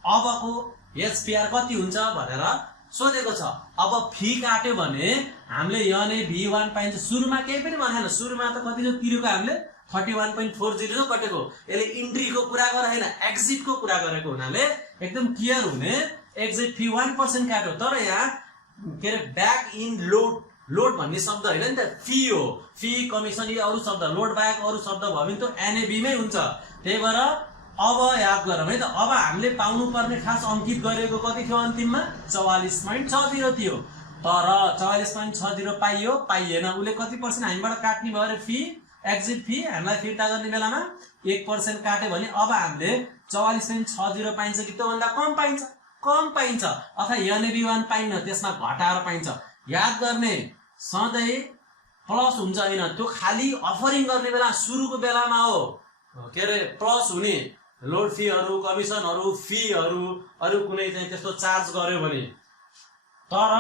अबको HPR कति हुन्छ भनेर सोधेको छ। अब फी काट्यो भने हामीले NAV1 पाइन्छ। सुरुमा केही पनि भनेन, सुरुमा त कति जो तिरेको हामीले 31.40 कटेको। यसले इन्ट्रीको कुरा गरेन, एक्जिटको कुरा गरेको हुनाले एकदम क्लियर हुने एक्जिट फी 1% काट्यो। तर यहाँ के अरे ब्याक इन लोड भन्ने शब्द हैन नि त, फी हो, फी कमिसन यी अरु शब्द, लोड बाहेक अरु शब्द भयो भने त NAV मै हुन्छ। त्यही भएर अब याद गरौँ है त, अब हामीले पाउनु पर्ने खास अंकित गरेको कति थियो अन्तिममा 44.60 थियो। तर 44.60 पाइएन, उले कति पर्सेन्ट हामीबाट काट्ने भयो अरे फी, एक्जिट फी हामीलाई फिर्ता गर्ने बेलामा 1% काट्यो भने अब हामीले 44.60 पाइन्छ कि त्योभन्दा कम पाइन्छ अथवा NAV1 पाइन्न, त्यसमा घटाएर पाइन्छ। याद गर्ने सधैँ प्लस हुन्छ हैन, त्यो खाली अफरिङ गर्ने बेला सुरुको बेलामा हो के अरे प्लस हुने, लोड फीहरु कमिसनहरु फीहरु अरु कुनै चाहिँ त्यस्तो चार्ज गर्यो भने। तर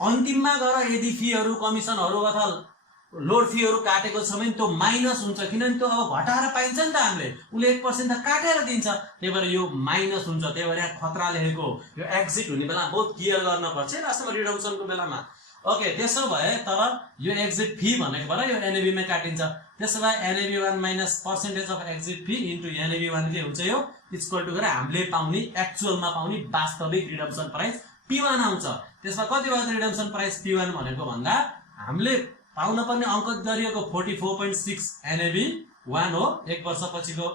अन्तिममा गएर यदि फीहरु कमिसनहरु अथवा लोड फीहरु काटेको छ भने त्यो माइनस हुन्छ, किनभने त्यो अब घटाएर पाइन्छ नि त, हामीले उले 1% त काटेर दिन्छ, त्यही भएर यो माइनस हुन्छ। त्यही भएर यहाँ खतरा लेखेको, यो एक्जिट हुने बेला बहुत क्लियर गर्न पर्छ लास्टमा रिडम्सनको बेलामा। ओके, त्यसो भए तर यो एक्जिट फी भनेको भएर यो NAV मा काटिन्छ। त्यसो भए NAV1 minus percentage of exit fee into NAV1 के हुन्छ, यो इक्वल टु गरेर हामीले पाउने एक्चुअलमा पाउने वास्तविक रिडम्सन प्राइस P1 आउँछ। त्यसमा कति भयो रिडम्सन प्राइस P1 भनेको भन्दा हामीले पाउन पर्ने अंक गरिएको 44.6 NAV1 हो एक वर्षपछिको,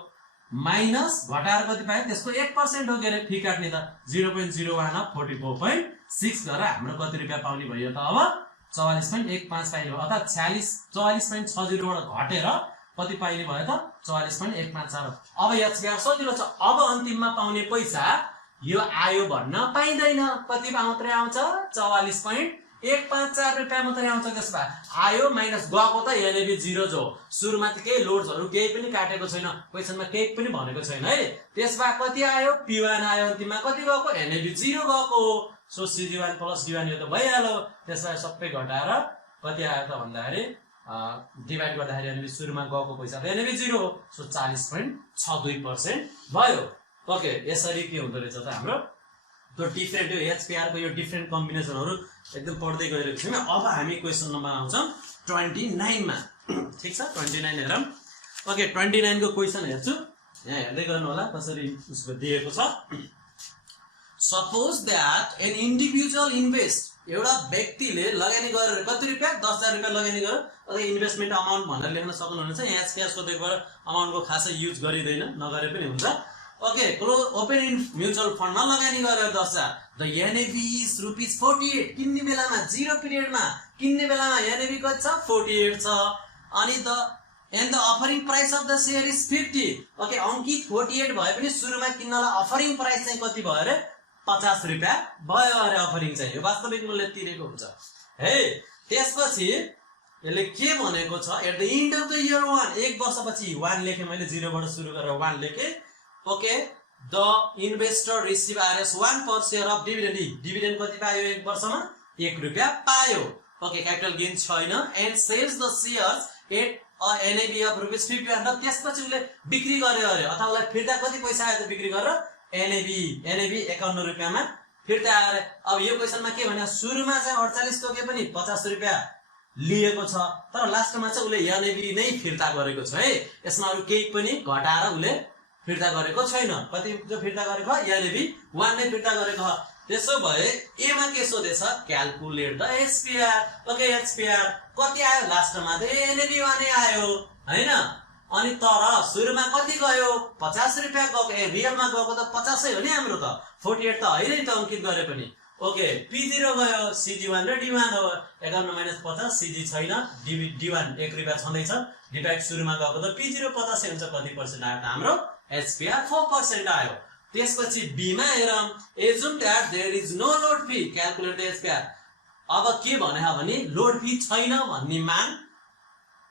माइनस घटाएर कति पाए त्यसको 1% हो के अरे फी काट्ने त 0.01 अफ 44.6 गरेर हाम्रो कति रुपैयाँ पाउने भयो त अब 44.15 पाइने भयो, अर्थात 44.60 बाट घटेर कति पाइने भयो त 44.154। अब HPR सजिलो छ, अब अन्तिममा पाउने पैसा यो आयो भन्न पाइदैन, कति मात्रै आउँछ 44.154 रुपैयाँ मात्रै आउँछ। त्यसमा आयो माइनस गएको त NAV0 जो सुरुमा त केही लोड्सहरु केही पनि काटेको छैन, क्वेशनमा केही पनि भनेको छैन है। त्यसमा कति आयो P1 आयो, अन्तिममा कति गएको NAV0 गएको। सो C1 प्लस D1 यो त भइहाल्यो। त्यसलाई सबै घटाएर कति आयो त भन्दाखेरि डिभाइड गर्दाखेरि हामीले सुरुमा गएको पैसा त NAV0 हो, सो 40.62% भयो। ओके, यसरी के हुँदो रहेछ त हाम्रो त्यो डिफरेन्ट यो HPR को यो डिफरेन्ट कम्बिनेसनहरु एकदम पढ्दै गइरहेको छौँ। अब हामी क्वेशन नम्बर आउँछौं 29 मा, ठीक छ 29 हेरौँ। ओके, 29 को क्वेशन हेर्छु, यहाँ हेर्दै गर्नु होला कसरी उसको दिएको छ। Suppose that an individual invests एउटा व्यक्तिले लगानी गरेर कति रुपियाँ 10,000 रुपियाँ लगानी गरेर अथवा इन्भेस्टमेन्ट अमाउन्ट भनेर लेख्न सक्नुहुनेछ। यहाँ एचपीआर सोधेको अमाउन्टको खासै युज गरिदैन, नगरे पनि हुन्छ। Okay, close open in mutual फन्डमा लगानी गरेर 10,000, द एनएबी इज ₹48 किन्ने बेलामा 0 पिरियडमा किन्ने बेलामा एनएबी कति छ 48 छ। अनि the end the offering price of the share is 50। Okay, अंकित 48 भए पनि सुरुमा किन्नलाई अफरिङ प्राइस चाहिँ कति भयो अरे 50 रुपियाँ भयो अरे अफरिङ चाहिँ, यो वास्तविक मूल्य तिरेको हुन्छ है। त्यसपछि यसले के भनेको छ, at the end of the year 1 एक वर्षपछि 1 लेखे मैले, 0 बाट सुरु गरेर 1 लेखे। Okay, the investor receive RS 1 per share of dividend, dividend कति पायो एक वर्षमा 1 रुपियाँ पायो। ओके, क्यापिटल गेन छैन। And sells the shares at NAV of ₹50 र त्यसपछि उसले बिक्री गर्यो अरे, अथवा उसलाई फिर्ता कति पैसा आयो त बिक्री गरेर एनएबी 51 रुपियाँमा फिर्ता आयो अरे। अब यो क्वेसनमा के भने सुरुमा चाहिँ 48 तोके पनि 50 रुपियाँ लिएको छ, तर लास्टमा चाहिँ उसले एनएबी नै फिर्ता गरेको छ है। यसमा अरु केही पनि घटाएर उसले फिर्ता गरेको छैन। कति फिर्ता गरेको एनएबी 1 नै फिर्ता गरेको हो। त्यसो भए ए मा के सोधेछ, calculate the HPR. Okay, HPR कति आयो लास्टमा त एनएबी 1 नै आयो हैन। अनि तर सुरुमा कति गयो 50 रुपियाँ गएको, रियलमा गएको त 50 हो नि हाम्रो त, 48 त होइन नि त अंकित गरे पनि। ओके, P0 गयो, CG1 र D1 हो। 51 - 50 CG छैन, D1 1 रुपियाँ छँदैछ, डिभाइड सुरुमा गएको त P0 50 हुन्छ। कति पर्सेन्ट आयो त हाम्रो एचपीआर 4% आयो। त्यसपछि बी मा हेरौं, assume that there is no load fee, calculate the HPR. अब के भने भने लोड फी छैन भन्ने मान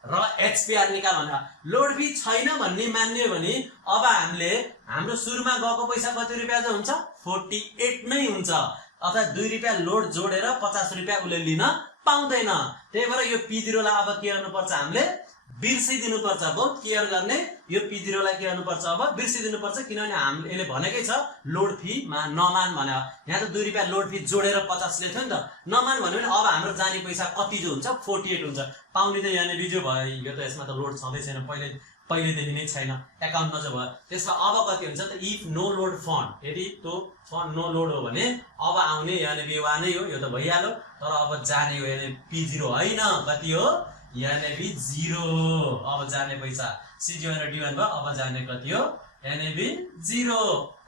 र एचपीआर निकाल भने, लोड फी छैन भन्ने मान्ने हो भने अब हामीले हाम्रो सुरुमा गएको पैसा कति रुपियाँ चाहिँ हुन्छ 48 नै हुन्छ, अथवा 2 रुपियाँ लोड जोडेर 50 रुपियाँ उले लिन पाउँदैन। त्यही भएर यो P0 लाई अब के गर्नुपर्छ, हामीले बिर्सिदिनु पर्छ। बहुत केयर गर्ने, यो P0 लाई के गर्नुपर्छ अब बिर्सिदिनु पर्छ, किनभने हामीले यसले भनेकै छ लोड फी मा नमान भने। यहाँ त 2 रुपियाँ लोड फी जोडेर 50 ले थियो नि त, नमान भन्यो भने अब हाम्रो जाने पैसा कति जो हुन्छ 48 हुन्छ। पाउने त एनएबी जो भयो, यो त यसमा त लोड छँदै छैन, पहिलेदेखि नै छैन, 51 जो भयो। त्यसमा अब कति हुन्छ त, इफ नो लोड फन्ड, यदि त्यो फन्ड नो लोड हो भने अब आउने एनएबी 1 नै हो, यो त भइहाल्यो। तर अब जाने हो एनएबी P0 हैन, कति हो एनएबी 0। अब जाने पैसा CG1 र D1 भयो, अब जाने कति हो एनएबी 0।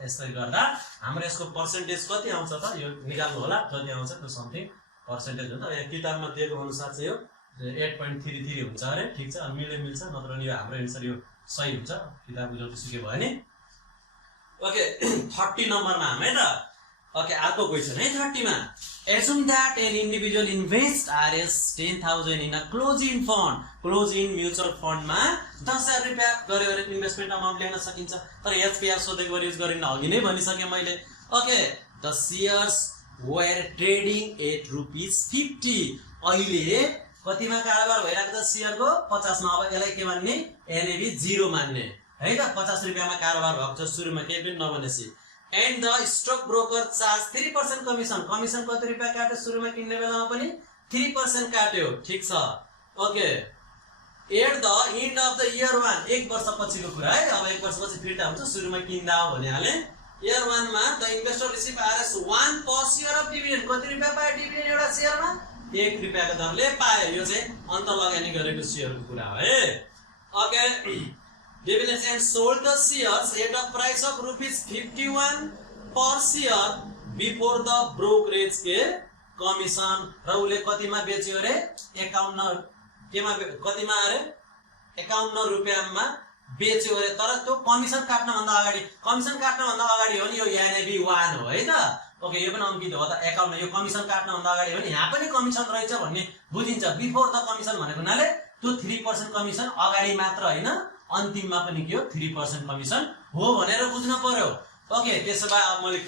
यसरी गर्दा हाम्रो यसको पर्सेन्टेज कति आउँछ त, यो निकाल्नु होला जति आउँछ त्यो समथिङ पर्सेन्टेज हुन्छ। यहाँ किताबमा दिएको अनुसार चाहिँ यो 8.33 हुन्छ अरे, ठीक छ। अनि मिल्छ, नत्र यो हाम्रो एन्सर यो सही हुन्छ, किताब बुझाउनु सिक्यो भयो नि। ओके, 30 नम्बरमा हामी त। ओके, अर्को क्वेशन है 30 मा, assume that an individual invest Rs 10,000 in a closed-in fund, closed-in mutual fund मा 10,000 रुपियाँ गर्यो भने इन्भेस्टमेन्ट अमाउन्ट ल्याउन सकिन्छ। तर एचपीआर सोधेको युज गरिन, अघि नै भनिसके मैले। Okay, the shares were trading at ₹50। अहिले कतिमा कारोबार भइरहेको छ शेयरको 50 मा। अब यसलाई के मान्ने, एनएबी 0 मान्ने है त। 50 रुपियाँमा कारोबार भएको छ सुरुमा, केही पनि नभनेसी। And the stock broker charge 3% commission, commission कति रुपियाँ काट्यो सुरुमा किन्ने बेलामा पनि 3% काट्यो, ठीक छ। Okay, at the end of the year 1 एक वर्ष पछिको कुरा है। अब एक वर्ष पछि फिर्ता हुन्छ, सुरुमा किन्दा हो भने हाले। इयर 1 मा the investor receive RS 1 per share of dividend, कति रुपियाँ पायो डिभिडेन्ड एउटा शेयरमा 1 रुपियाँको दरले पायो। यो चाहिँ अन्त लगानी गरेको शेयरको कुरा हो है। Okay, dividends and sold the shares at a price of ₹51 per share before the brokerage के कमिसन। र उले कतिमा बेच्यो अरे 51 केमा कतिमा अरे 51 रुपियाँमा बेच्यो अरे। तर त्यो कमिसन काट्न भन्दा अगाडि, कमिसन काट्न भन्दा अगाडि हो नि यो एनएबी 1 हो है त। ओके, यो पनि अंकित हो त 51। यो कमिसन काट्न भन्दा अगाडि हो नि, यहाँ पनि कमिसन रहेछ भन्ने बुझिन्छ। बिफोर द कमिसन भनेको नाले त्यो 3% कमिसन अगाडि मात्र हैन, अन्तिममा पनि के हो 3% कमिसन हो भनेर बुझ्न पर्यो। ओके, त्यसो भए अब मैले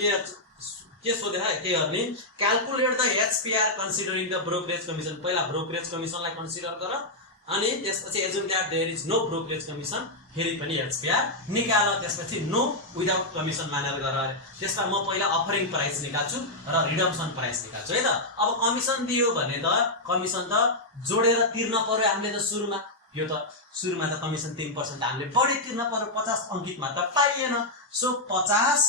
के सोधे है, के गर्ने, calculate the HPR considering the brokerage commission. पहिला ब्रोकरेज कमिसनलाई कन्सिडर गर, अनि त्यसपछि assume that there is no brokerage commission, फेरि पनि एचपीआर निकाल। त्यसपछि नो विदाउट कमिसन मानेर गर। त्यसमा म पहिला अफरिङ प्राइस निकाल्छु र रिडम्सन प्राइस निकाल्छु है त। अब कमिसन दियो भने त कमिसन त जोडेर तिर्न पर्यो हामीले त सुरुमा। यो त सुरुमा त कमिसन 3% हामीले बढी तिर्न पर्यो, 50 अंकितमा त पाइएन। सो 50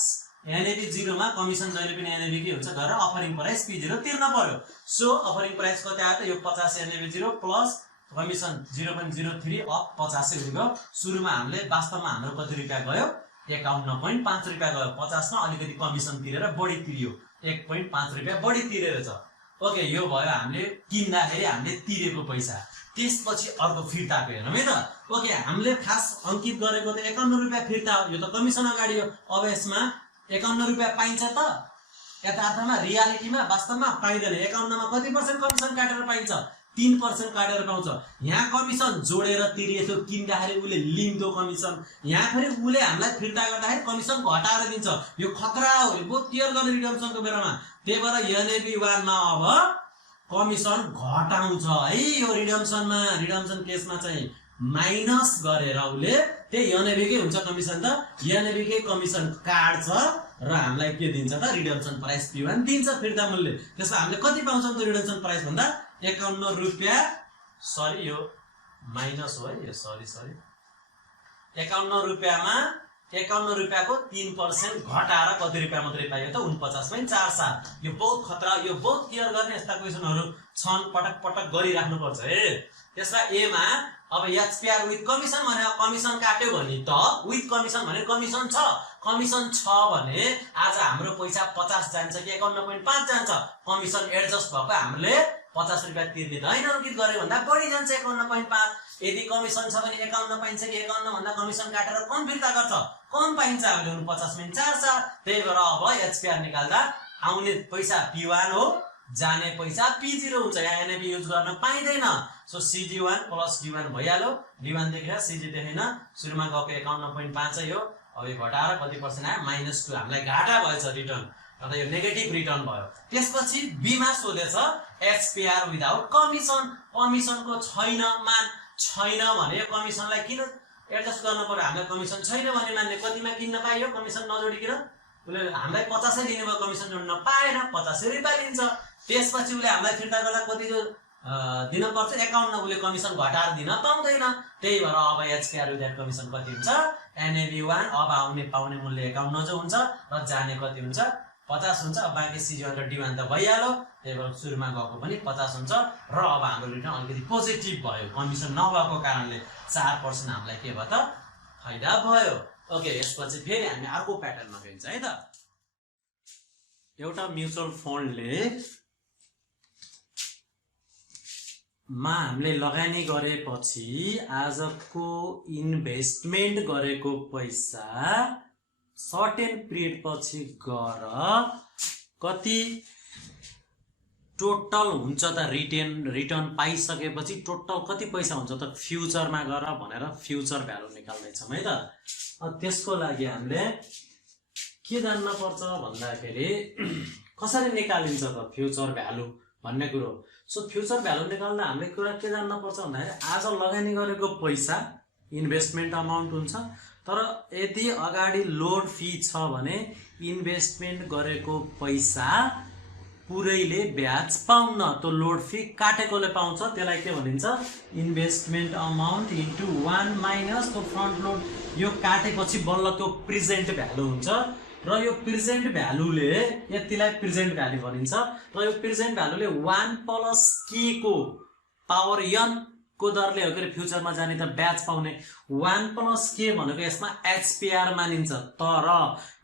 एनएबी 0 मा कमिसन जहिले पनि एनएबी के हुन्छ गरेर अफरिङ प्राइस P0 तिर्न पर्यो। सो अफरिङ प्राइस कति आयो त यो 50 एनएबी 0 प्लस कमिसन 0.03 अफ 85 रुपैयाँ। सुरुमा हामीले वास्तवमा हाम्रो कति रुपैयाँ गयो 51.5 रुपैयाँ गयो। 50 मा अलिकति कमिसन तिरेर बढी तिरियो 1.5 रुपैयाँ बढी तिरेर छ। ओके यो भयो हामीले किन्दाखेरि हामीले तिरेको पैसा। त्यसपछि अर्को फिर्ताको हेरौँ है त। ओके हामीले खास अंकित गरेको त 51 रुपैयाँ फिर्ता हो। यो त कमिसन अगाडि हो। अब यसमा 51 रुपैयाँ पाइन्छ त यथार्थमा रियालिटीमा वास्तवमा पाइदैन। 51 मा कति पर्सेन्ट कमिसन काटेर पाइन्छ 3% काटेर पाउँछ। यहाँ कमिसन जोडेर तिरिएको किन्दाखेरि उले लिन्छ कमिसन। यहाँ फेरि उले हामीलाई फिर्ता गर्दाखेरि कमिसन घटाएर दिन्छ। यो खतरा हो। यो बहुत केयर गर्ने रिडम्सनको बेलामा। त्यही भएर एनएबी 1 मा अब कमिसन घटाउँछ है। यो रिडम्सनमा रिडम्सन केसमा चाहिँ माइनस गरेर उले त्यही एनएबी कै हुन्छ कमिसन त एनएबी कै कमिसन काट्छ र हामीलाई के दिन्छ त रिडम्सन प्राइस P1 दिन्छ फिर्ता मूल्य। त्यसमा हामीले कति पाउँछौं त रिडम्सन प्राइस भन्दा 51 रुपैयाँ सरी यो माइनस हो है यो सरी 51 रुपैयाँमा 51 रुपैयाँको 3% घटाएर कति रुपैयाँ मात्रै पाइयो त 49.47। यो बहुत खतरा। यो बहुत केयर गर्ने यस्ता क्वेशनहरु छन्। पटक पटक गरिराख्नु पर्छ है। त्यसमा ए मा अब एचपीआर विथ कमिसन भने कमिसन काट्यो भने त विथ कमिसन भने कमिसन छ भने आज हाम्रो पैसा 50 जान्छ कि 51.5 जान्छ। कमिसन एडजस्ट भएको हामीले 50 रुपैयाँ तिर्ने त हैन अंकित गरे भन्दा बढी जान्छ 51.5। यदि कमिसन छ भने 51 पाइन्छ कि 51 भन्दा कमिसन काटेर कम फिर्ता गर्छ कम पाइन्छ हामीले 49.47। त्यही भएर अब एचपीआर निकाल्दा आउने पैसा P1 हो जाने पैसा P0 हुन्छ। यहाँ एनएबी युज गर्न पाइदैन। सो CG1 प्लस D1 भइहाल्यो। D1 देखेर CG देखेन। सुरुमा गएको 51.5 है यो। अब यो घटाएर कति पर्सेन्ट आयो -2। हामीलाई घाटा भएछ रिटर्न अथवा यो नेगेटिभ रिटर्न भयो। त्यसपछि B मा सोधेछ एचपीआर विदाउट कमिसन। कमिसनको छैन मान छैन भने यो कमिसनलाई किन एडजस्ट गर्न पर्यो। हामीलाई कमिसन छैन भने मान्ने कतिमा किन्न पाइयो कमिसन नजोडिकिन उले हामीलाई 50 दिनु भयो कमिसन जोड्न पाएन 50 रुपैयाँ लिन्छ। त्यसपछि उले हामीलाई फिर्ता गर्दा कति दिन पर्छ 51 उले कमिसन घटाएर दिन पाउँदैन। त्यही भएर अब एचपीआर विदाउट कमिसन कति हुन्छ एनएबी1 अब आउने पाउने मूल्य 51 जो हुन्छ र जाने कति हुन्छ 50 हुन्छ। अब बाँकी CG1 र D1 त भइहाल्यो। त्यही भएर सुरुमा गएको पनि 50 हुन्छ र अब हाम्रो रिटर्न अलिकति पोजिटिभ भयो। कमिसन नभएको कारणले 4% हामीलाई के भयो त फाइदा भयो। ओके यसपछि फेरि हामी अर्को प्याटर्नमा गइन्छ है त। एउटा म्युचुअल फन्डले हामीले लगानी गरेपछि आजको इन्भेस्टमेन्ट गरेको पैसा सर्टेन पिरियड पछि गएर कति टोटल हुन्छ त रिटर्न पाइसकेपछि टोटल कति पैसा हुन्छ त फ्युचरमा गएर भनेर फ्युचर भ्यालु निकाल्दैछौँ है त। त्यसको लागि हामीले के जान्न पर्छ भन्दाखेरि कसरी निकालिन्छ त फ्युचर भ्यालु भन्ने कुरो। सो फ्युचर भ्यालु निकाल्दा हामीले कुरा के जान्न पर्छ भन्दाखेरि आज लगानी गरेको पैसा इन्भेस्टमेन्ट अमाउन्ट हुन्छ। तर यदि अगाडि लोड फी छ भने इन्भेस्टमेन्ट गरेको पैसा पुरैले ब्याज पाउन त्यो लोड फी काटेकोले पाउँछ। त्यसलाई के भनिन्छ इन्भेस्टमेन्ट अमाउन्ट इन्टु 1 माइनस त्यो फ्रन्ट लोड। यो काटेपछि बल्ल त्यो प्रेजेन्ट भ्यालु हुन्छ र यो प्रेजेन्ट भ्यालुले यतिलाई प्रेजेन्ट भ्यालु भनिन्छ र यो प्रेजेन्ट भ्यालुले 1 प्लस के को पावर n को दरले हो के फ्युचरमा जाने त ब्याज पाउने 1 प्लस के भनेको यसमा एचपीआर मानिन्छ। तर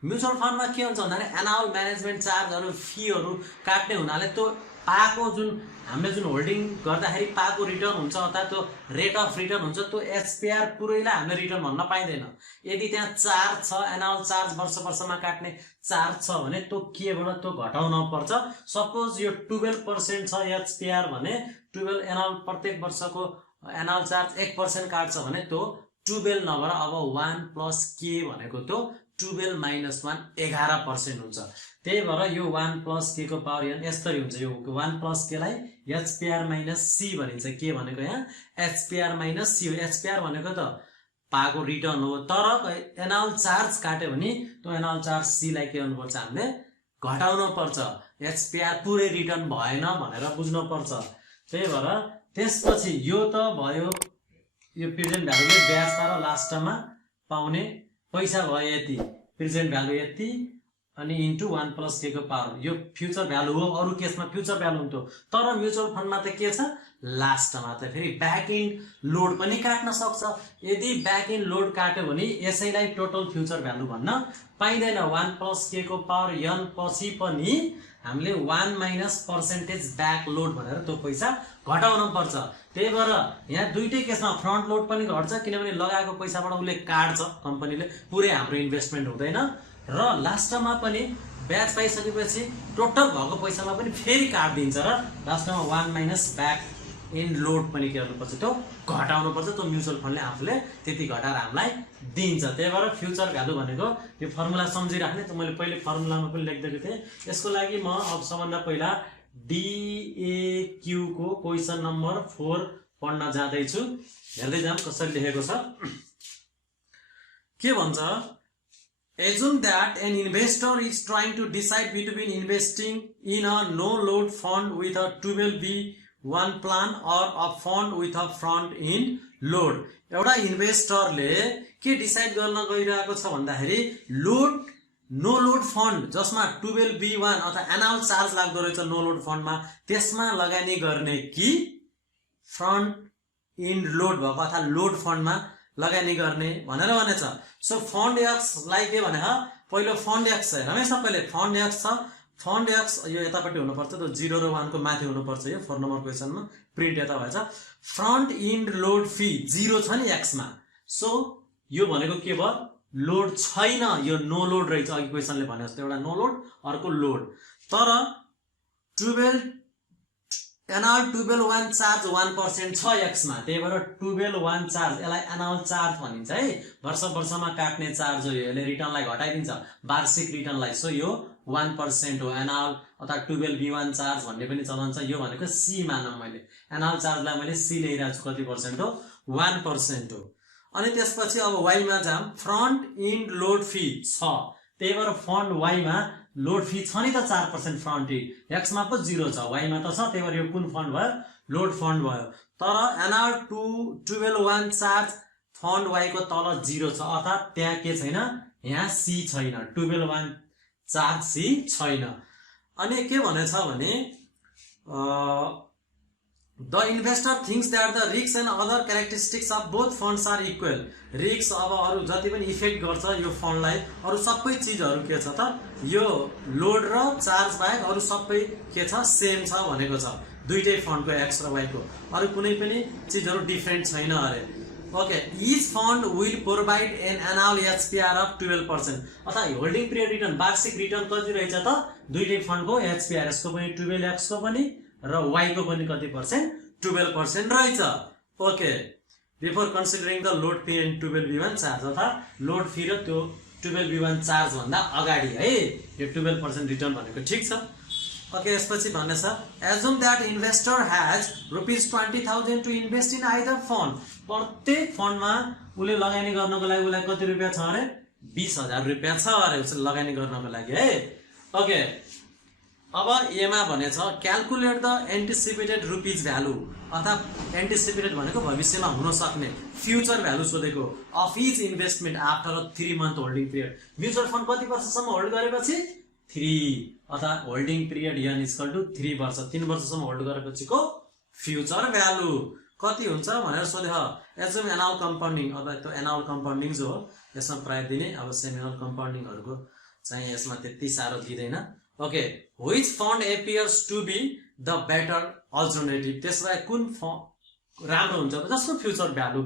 म्युचुअल फन्डमा के हुन्छ भन्दा एनुअल म्यानेजमेन्ट चार्जहरु फीहरु काट्ने हुनाले त्यो पाएको जुन हामीले जुन होल्डिङ गर्दाखेरि पाएको रिटर्न हुन्छ अथवा त्यो रेट अफ रिटर्न हुन्छ त्यो एचपीआर पुरैलाई हामीले रिटर्न भन्न पाइदैन। यदि त्यहाँ चार्ज छ एनुअल चार्ज वर्षमा काट्ने चार्ज छ भने त्यो केबाट त्यो घटाउन पर्छ। सपोज यो 12% छ एचपीआर भने 12 एनुअल प्रत्येक वर्षको एनुअल चार्ज 1% काट्छ भने त्यो 12 नभएर अब 1 प्लस के भनेको त्यो 12 माइनस 1 11% हुन्छ। त्यही भएर यो 1 प्लस के को पावर n यसरी हुन्छ। यो 1 प्लस के लाई एचपीआर माइनस सी भनिन्छ। के भनेको यहाँ एचपीआर माइनस सी हो। एचपीआर भनेको त पाएको रिटर्न हो। तर एनुअल चार्ज काट्यो भने त्यो एनुअल चार्ज सी लाई के गर्नुपर्छ हामीले घटाउनु पर्छ। एचपीआर पुरै रिटर्न भएन भनेर बुझ्नु पर्छ। त्यही भएर त्यसपछि यो त भयो यो प्रेजेन्ट भ्यालुले ब्याज तर लास्टमा पाउने पैसा भयो यति प्रेजेन्ट भ्यालु यति अनि इन्टु 1 प्लस के को पावर यो फ्युचर भ्यालु हो अरु केसमा फ्युचर भ्यालु हुन्थ्यो तर म्युचुअल फन्डमा त के छ लास्टमा त फेरि ब्याक एन्ड लोड पनि काट्न सक्छ यदि ब्याक एन्ड लोड काट्यो भने यसैलाई टोटल फ्युचर भ्यालु भन्न पाइदैन 1 प्लस के को पावर n पछि पनि हामीले 1 माइनस पर्सेन्टेज ब्याक लोड भनेर त्यो पैसा घटाउनु पर्छ त्यही भएर यहाँ दुईटै केसमा फ्रन्ट लोड पनि घट्छ किनभने लगाएको पैसाबाट उसले काट्छ कम्पनीले पुरै हाम्रो इन्भेस्टमेन्ट हुँदैन र लास्टमा पनि ब्याज पाइसकेपछि टोटल भएको पैसामा पनि फेरि काट दिन्छ र लास्टमा 1 माइनस ब्याक एन्ड लोड पनि के गर्नुपर्छ त्यो घटाउनु पर्छ त्यो म्युचुअल फन्डले आफूले त्यति घटाएर हामीलाई दिन्छ त्यही भएर फ्युचर भ्यालु भनेको यो फर्मुला सम्झिराख्ने त मैले पहिले फर्मुलामा पनि लेख्दै थिएँ यसको लागि म अब सबभन्दा पहिला DAQ को क्वेशन नम्बर 4 पढ्न जाँदै छु हेर्दै जाम कसरी लेखेको छ के भन्छ Assume that an investor is trying to decide between investing in a no-load fund with a 12B1 plan or a fund with a front-end load. एउटा इन्भेस्टरले के डिसाइड गर्न गइरहेको छ भन्दाखेरि नो लोड फन्ड जसमा 12B1 अथवा एनुअल चार्ज लाग्दो रहेछ नो लोड फन्डमा त्यसमा लगानी गर्ने कि फ्रन्ट एन्ड लोड भएको अथवा लोड फन्डमा लगानी गर्ने भनेर भनेछ सो फन्ड एक्स लाई के भने पहिलो फन्ड एक्स है रमेश सबैले फन्ड एक्स छ फन्ड एक्स यो यतापट्टि हुनुपर्छ त्यो 0 र 1 को माथि हुनुपर्छ यो 4 नम्बर क्वेशनमा प्रिन्ट यता भएछ फ्रन्ट एन्ड लोड फी 0 छ नि एक्स मा सो यो भनेको के भयो लोड छैन यो नो लोड रहेछ अघि क्वेशनले भने जस्तो एउटा नो लोड अर्को लोड तर 12 एनुअल 12B1 चार्ज 1% छ एक्स मा त्यही भएर 12B1 चार्ज यसलाई एनुअल चार्ज भनिन्छ है वर्षमा काट्ने चार्ज हो यसले रिटर्नलाई घटाइदिन्छ वार्षिक रिटर्नलाई सो यो 1% हो एनुअल अथवा 12B1 चार्ज भन्ने पनि चलन छ यो भनेको सी मानम मैले एनुअल चार्जलाई मैले सी ल्याइरहेको छु कति पर्सेन्ट हो 1% हो अनि त्यसपछि अब वाइ मा जाम फ्रन्ट एन्ड लोड फी छ त्यही भएर फन्ड वाइ मा लोड फी छ नि त 4% फ्रन्ट एन्ड एक्स मा पो 0 छ वाइ मा त छ त्यही भएर यो कुन फन्ड भयो लोड फन्ड भयो तर annual 12B1 charge fund why को तल 0 छ अर्थात त्यहाँ के छैन यहाँ सी छैन 12B1 चार्ज सी छैन अनि के भनेछ भने The investor thinks that the risks and other characteristics of both funds are equal. Risks अब अरु जति पनि इफेक्ट गर्छ यो फन्डलाई अरु सबै चीजहरु के छ त यो लोड र चार्ज बाहेक अरु सबै के छ सेम छ भनेको छ दुईटै फन्डको एक्स र वाइ को अरु कुनै पनि चीजहरु डिफरेन्ट छैन अरे okay each fund will provide an annual HPR of 12% अथवा होल्डिङ पिरियड रिटर्न वार्षिक रिटर्न कति रहेछ त दुईटै फन्डको HPR यसको पनि 12x को पनि र y को पनि कति पर्सेन्ट 12% रहेछ okay before considering the load fee and 12B1 charge अथवा लोड फी र त्यो 12B1 चार्ज भन्दा अगाडि है यो 12% रिटर्न भनेको ठीक छ ओके यसपछि भन्ने छ assume that investor has ₹20,000 to invest in either fund प्रत्येक फन्डमा उले लगानी गर्नको लागि उलाई कति रुपैयाँ छ अरे 20,000 रुपैयाँ छ अरे उसले लगानी गर्नको लागि है ओके अब एमा भनेछ calculate the anticipated rupees value अथवा एन्टिसिपेटेड भनेको भविष्यमा हुन सक्ने फ्युचर भ्यालु सोधेको of each investment after 3 month holding period mutual fund कति वर्षसम्म होल्ड गरेपछि 3 अथवा holding period n equal to 3 वर्ष 3 वर्षसम्म होल्ड गरेपछिको फ्युचर भ्यालु कति हुन्छ भनेर सोधे एजुम एनुअल कम्पाउन्डिङ अब त्यो एनुअल कम्पाउन्डिङ जो हो यसमा प्राय दिने अब सेमी एनुअल कम्पाउन्डिङहरुको चाहिँ यसमा त्यति सारो दिदैन okay which fund appears to be the better alternative त्यसलाई कुन राम्रो हुन्छ जसको फ्युचर भ्यालु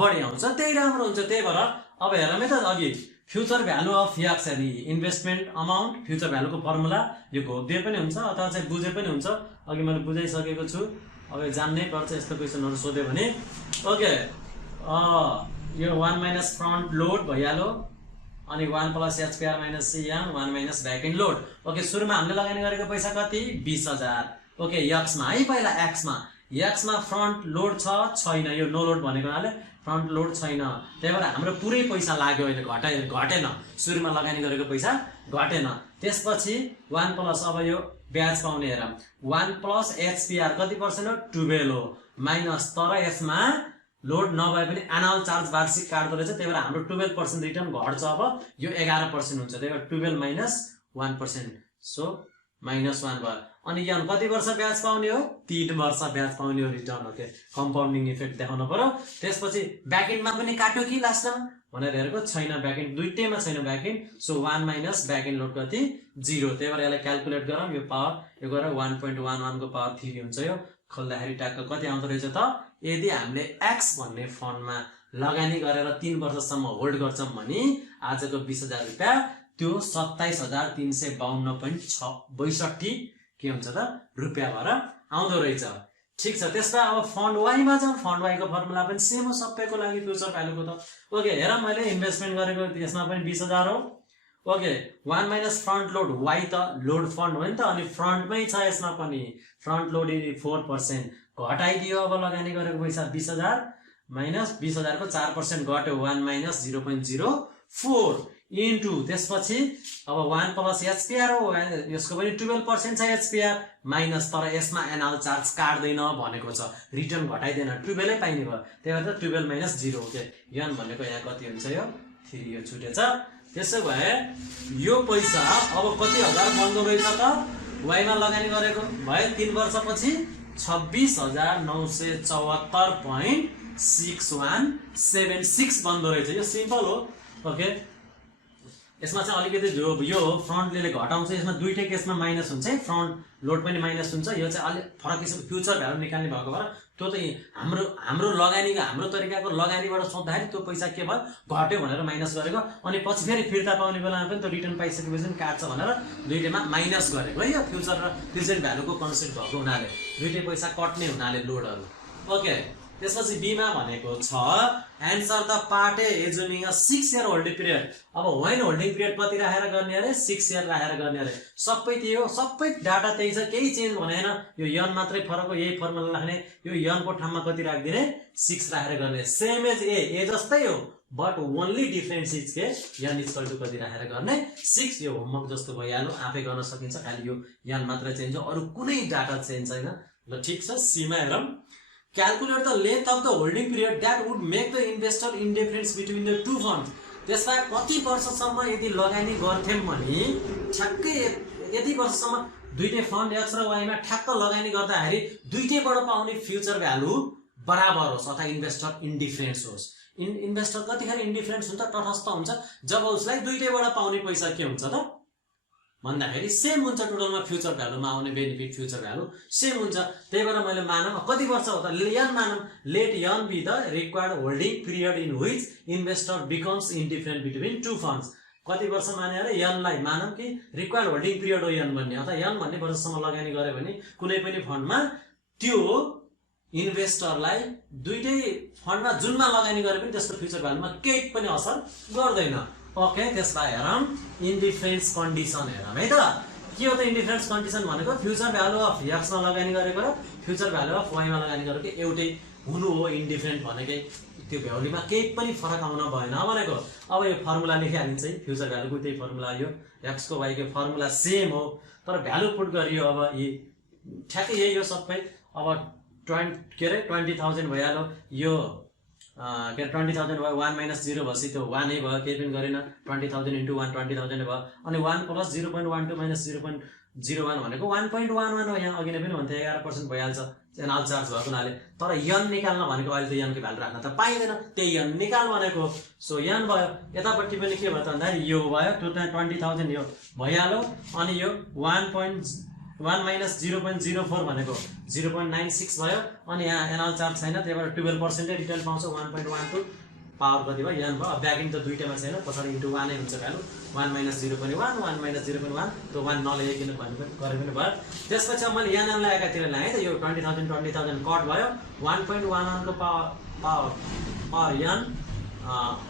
बढी आउँछ त्यही राम्रो हुन्छ त्यही भएर अब हेरौँ है त अघि फ्युचर भ्यालु अफ एक्स अनि इन्भेस्टमेन्ट अमाउन्ट फ्युचर भ्यालुको फर्मुला यो घोप्दिए पनि हुन्छ अथवा चाहिँ बुझे पनि हुन्छ अघि मैले बुझाइसकेको छु अब जान्नै पर्छ यस्तो क्वेशनहरु सोध्यो भने ओके यो 1 माइनस फ्रन्ट लोड भइहाल्यो अनि 1 plus HPR minus CM 1 minus back and load okay सुरुमा हामीले लगानी गरेको पैसा कति 20,000 ओके एक्स मा है पहिला एक्स मा फ्रन्ट लोड छैन यो नो लोड भनेको नाले फ्रन्ट लोड छैन त्यही भएर हाम्रो पुरै पैसा लाग्यो अहिले घटेन सुरुमा लगानी गरेको पैसा घटेन त्यसपछि 1 प्लस अब यो ब्याज पाउने हेरौँ 1 प्लस HPR कति पर्सेन्ट हो 12 हो माइनस तर यसमा लोड नभए पनि एनुअल चार्ज वार्षिक काट्दो रहेछ त्यही भएर हाम्रो 12% रिटर्न घट्छ अब यो 11% हुन्छ त्यही भएर 12 माइनस 1%, सो -1 भयो। अनि यहाँ कति वर्ष ब्याज पाउने हो? 3 वर्ष ब्याज पाउने हो रिटर्न। ओके, कम्पाउन्डिङ इफेक्ट देखाउनु पर्यो। त्यसपछि ब्याकएन्डमा पनि काट्यो कि लास्टमा भनेर हेरेको छैन, ब्याकएन्ड दुईटैमा छैन ब्याकएन्ड, सो 1 माइनस ब्याकएन्ड लोड कति? 0। त्यही भएर यसलाई क्याल्कुलेट गरौँ। यो पावर यो गरेर 1.11 को पावर 3 हुन्छ। यो खोल्दाखेरि ट्याक्क कति आउँदो रहेछ त? यदि हामीले x भन्ने फन्डमा लगानी गरेर 3 वर्षसम्म होल्ड गर्छौं भने आजको 20,000 रुपैयाँ त्यो 27,352.62 के हुन्छ त? रुपैयाँ भएर आउँदो रहेछ। ठीक छ, त्यसमा अब फन्ड वाई मा जाउँ। फन्ड वाई को फर्मुला पनि सेम हो सबैको लागि फ्युचर भ्यालुको त। ओके, हेर मैले इन्भेस्टमेन्ट गरेको यसमा पनि 20,000 हो। Okay, 1 minus front load Y त लोड फन्ड हो नि त, अनि फ्रन्टमै छ यसमा पनि। फ्रन्ट लोड 4% घटाइदियो। अब लगानी गरेको पैसा 20,000 माइनस 20,000 को 4% घट्यो, 1 माइनस 0.04 इन्टु त्यसपछि अब 1 प्लस एचपिआर हो, यसको पनि 12% छ एचपिआर माइनस, तर यसमा एनुअल चार्ज काट्दैन भनेको छ, रिटर्न घटाइदैन, 12 पाइने भयो। त्यही भएर 12 माइनस 0। ओके, यन भनेको यहाँ कति हुन्छ? यो 3 यो छुटेछ। त्यसो भए यो पैसा अब कति हजार बन्द रहेछ त? वाईमा लगानी गरेको भए 3 वर्षपछि 26,974.6176 बन्दो रहेछ। यो सिम्पल हो। ओके, यसमा चाहिँ अलिकति यो फ्रन्टले घटाउँछ, यसमा दुईटै केसमा माइनस हुन्छ, फ्रन्ट लोड पनि माइनस हुन्छ। यो चाहिँ अलि फरक किसिमको फ्युचर भ्यालु निकाल्ने भएको भएर त्यो चाहिँ हाम्रो लगानीको हाम्रो तरिकाको लगानीबाट सोच्दाखेरि त्यो पैसा के भयो? घट्यो भनेर माइनस गरेको, अनि पछि फेरि फिर्ता पाउने बेलामा पनि त्यो रिटर्न पाइसकेपछि काट्छ भनेर दुईटैमा माइनस गरेको है। यो फ्युचर र प्रेजेन्ट भ्यालुको कन्सेप्ट भएको हुनाले दुईटै पैसा कट्ने हुनाले लोडहरू। ओके, त्यसपछि बीमा भनेको छ answer the part A assuming a 6 year holding period. अब व्हेन होल्डिङ पिरियड कति राखेर गर्ने अरे? 6 इयर राखेर गर्ने अरे। सबै त्यही हो, सबै डाटा त्यही छ, केही चेन्ज भनेन। यो यन मात्रै फरक हो, यही फर्मुला राख्ने। यो यन को ठाउँमा कति राख्दिने? 6 राखेर गर्ने। सेम एज ए जस्तै हो, बट ओन्ली डिफरेन्स इज के यन इक्वल टु कति राखेर गर्ने? 6। यो होमवर्क जस्तो भइहाल्यो, आफै गर्न सकिन्छ, खाली यो यन मात्रै चेन्ज हो, अरु कुनै डाटा चेन्ज छैन। ल ठीक छ, सीमा हेरौँ। Calculate the length of the holding period that would make the investor indifference between the two funds. त्यसमा कति वर्षसम्म यदि लगानी गर्थ्यौं भने ठ्याक्कै यति वर्षसम्म दुईटै फन्ड एक्स र वाई मा ठ्याक्क लगानी गर्दाखेरि दुईटैबाट पाउने फ्युचर भ्यालु बराबर होस् अथवा इन्भेस्टर इन्डिफरेन्स होस्। इन्भेस्टर कतिखेर इन्डिफरेन्स हुन्छ? तटस्थ हुन्छ जब उसलाई दुईटैबाट पाउने पैसा के हुन्छ त भन्दाखेरि सेम हुन्छ। टोटलमा फ्युचर भ्यालुमा आउने बेनिफिट फ्युचर भ्यालु सेम हुन्छ। त्यही भएर मैले मानौँ कति वर्ष हो त? यन मानौँ, let N be the required holding period in which investor becomes indifferent between two funds. कति वर्ष माने अरे? यनलाई मानौँ कि रिक्वायर्ड होल्डिङ पिरियड हो यन भन्ने, अथवा यन भन्ने वर्षसम्म लगानी गरे भने कुनै पनि फन्डमा त्यो इन्भेस्टरलाई दुईटै फन्डमा जुनमा लगानी गरे पनि त्यसको फ्युचर भ्यालुमा केही पनि असर गर्दैन। ओके, त्यसलाई हेरौँ। इन्डिफरेन्स कन्डिसन हेरौँ है त। के हो त इन्डिफरेन्स कन्डिसन भनेको? फ्युचर भ्यालु अफ एक्स मा लगानी गरेको र फ्युचर भ्यालु अफ वाई मा लगानी गरेको एउटै हुनु हो। इन्डिफरेन्ट भनेकै त्यो भ्यालुमा केही पनि फरक आउन भएन भनेको। अब यो फर्मुला लेखिहालिन्छ है, फ्युचर भ्यालुको त्यही फर्मुला, यो एक्स को वाई को फर्मुला सेम हो, तर भ्यालु पुट गरियो। अब यी ठ्याक्कै यही हो सबै। अब 20,000 भइहाल्यो। यो 20,000 भयो, 1 माइनस 0 भएपछि त्यो 1 नै भयो, केही पनि गरेन। 20,000 इन्टु 1 20,000 भयो, अनि 1 प्लस 0.12 माइनस 0.01 भनेको 1.11 हो। यहाँ अघि नै पनि भन्थे 11% भइहाल्छ एनुअल चार्ज भएको हुनाले। तर यन निकाल्न भनेको अहिले त यनको भ्यालु राख्न त पाइँदैन, त्यही यन निकाल भनेको। सो यन भयो। यतापट्टि पनि के भयो त भन्दाखेरि यो भयो 20,000 यो भइहाल्यो, अनि यो 1 माइनस 0.04 भनेको 0.96 भयो, अनि यहाँ एनुअल चार्ज छैन, त्यही भएर 12% रिटर्न पाउँछ। 1.12 पावर कति भयो? यन भयो। ब्याकिङ त दुईटैमा छैन, पछाडि इन्टु 1 नै हुन्छ भ्यालु। 1 माइनस 0.1 1 माइनस 0.1 त्यो 1 नलेखिकन गरे पनि भयो। त्यसपछि अब मैले यनलाई एकातिर ल्याएँ त, यो 20,000 कट भयो। 1.11 को पावर यन,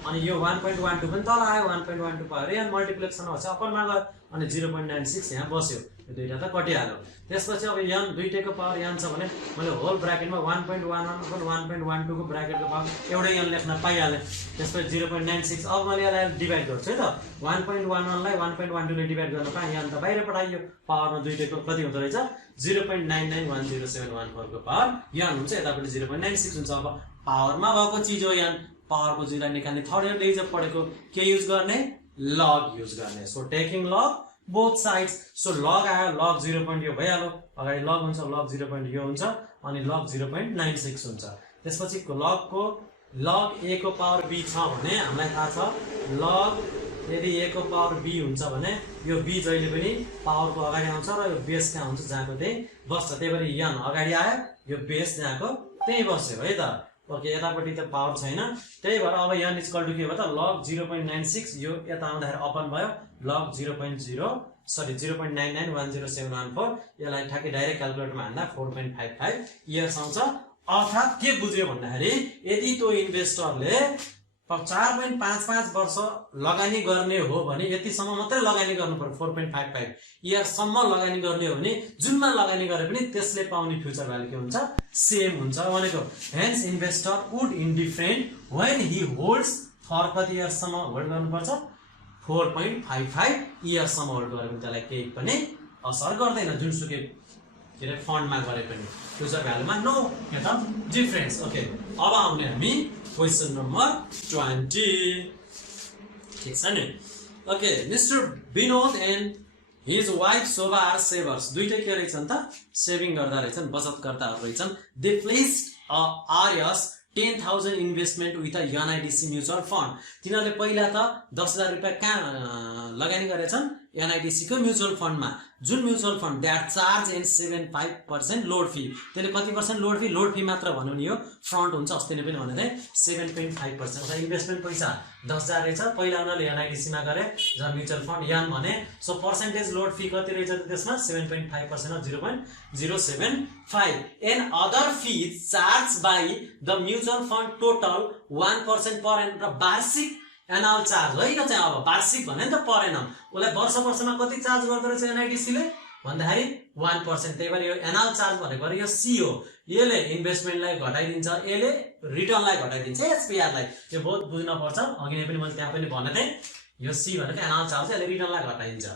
अनि यो 1.12 पनि तल आयो। 1.12 पावर यन मल्टिप्लिकेसन भएछ, अपरमा गयो, अनि 0.96 यहाँ बस्यो। यो दुईटा त कटिहाल्यो। त्यसपछि अब यन दुईटैको पावर यन छ भने मैले होल ब्राकेटमा 1.11 अपन 1.12 को ब्राकेटको पावर एउटै यन लेख्न पाइहालेँ। त्यसपछि 0.96। अब मैले यसलाई डिभाइड गर्छु है त। 1.11 लाई 1.12 ले डिभाइड गर्न पाएँ, यन त बाहिर पठाइयो। पावरमा दुईटैको कति हुँदो रहेछ? 0.99107114 को पावर यन हुन्छ, यतापट्टि 0.96 हुन्छ। अब पावरमा भएको चिज हो यन, पावरको चिजलाई निकाल्ने थर्ड इयर लेजर पढेको के युज गर्ने? लग युज गर्ने। सो टेकिङ लग बोथ साइड्स। सो लग आयो, लग 0. यो भइहाल्यो, अगाडि लग हुन्छ, लग 0. यो हुन्छ अनि लग 0.96 हुन्छ। त्यसपछि लगको लग a को पावर b छ भने हामीलाई थाहा छ लग यदि a को पावर b हुन्छ भने यो b जहिले पनि पावरको अगाडि आउँछ र यो बेस कहाँ हुन्छ जहाँको त्यही बस्छ। त्यही भएर n अगाडि आयो, यो बेस जहाँको त्यही बस्यो है त। ओके, यतापट्टि त पावर छैन, त्यही भएर अब n इक्वल टु के भयो त लग 0.96, यो यता आउँदाखेरि अपन भयो लग 0.99107104। यसलाई ठ्याक्कै डाइरेक्ट क्याल्कुलेटरमा हान्दा 4.55 इयर्स आउँछ। अर्थात् के बुझ्यो भन्दाखेरि यदि त्यो इन्भेस्टरले 4.55 वर्ष लगानी गर्ने हो भने यतिसम्म मात्रै लगानी गर्नु पर्यो, 4.55 इयर्ससम्म लगानी गर्ने हो भने जुनमा लगानी गरे पनि त्यसले पाउने फ्युचर भ्यालु के हुन्छ, सेम हुन्छ भनेको। Hence investor would indifferent when he holds for कति इयर्ससम्म होल्ड गर्नुपर्छ, 4.55 इयर्ससम्म होल्ड गरे पनि त्यसलाई केही पनि असर गर्दैन, जुनसुकै के अरे फन्डमा गरे पनि फ्युचर भ्यालुमा नो डिफरेन्स। ओके, अब आउने हामी क्वेसन नम्बर 20। ठिक छ नि। Okay, mister Vinod and his wife Shobha are savers. दुईटै के रहेछन् त, सेभिङ गर्दा रहेछन्, बचत गर्दाहरू रहेछन्। They placed RS 10,000 investment with a NIDC mutual fund. तिनीहरूले पहिला त 10,000 रुपियाँ कहाँ लगानी गरेछन्, एनआइडिसी को म्युचुअल फन्डमा, जुन mutual fund that charge and 7.5% load fee. त्यसले कति percent load fee, load fee मात्र भन्नु नि, यो फ्रन्ट हुन्छ, अस्ति नै पनि भने 7.5%। अथवा इन्भेस्टमेन्ट पैसा 10,000 रहेछ, पहिला उनीहरूले एनआइडिसीमा गरे जब म्युचुअल फन्ड यान भने। सो पर्सेन्टेज लोड फी कति रहेछ त्यसमा 7.5% of 0.075 and other fees charge by the mutual fund total 1% per annum र वार्षिक एनुअल चार्ज होइन चाहिँ, अब वार्षिक भने नि त पर एनम, उसलाई वर्ष वर्षमा कति चार्ज गर्दो रहेछ एनआइडिसीले भन्दाखेरि 1%। त्यही भएर यो एनुअल चार्ज भनेको यो सी हो, यसले इन्भेस्टमेन्टलाई घटाइदिन्छ, यसले रिटर्नलाई घटाइदिन्छ, एचपिआरलाई। यो बहुत बुझ्न पर्छ, अघि नै पनि मैले त्यहाँ पनि भनेको थिएँ, यो सी भनेको एनुअल चार्ज, यसले रिटर्नलाई घटाइदिन्छ।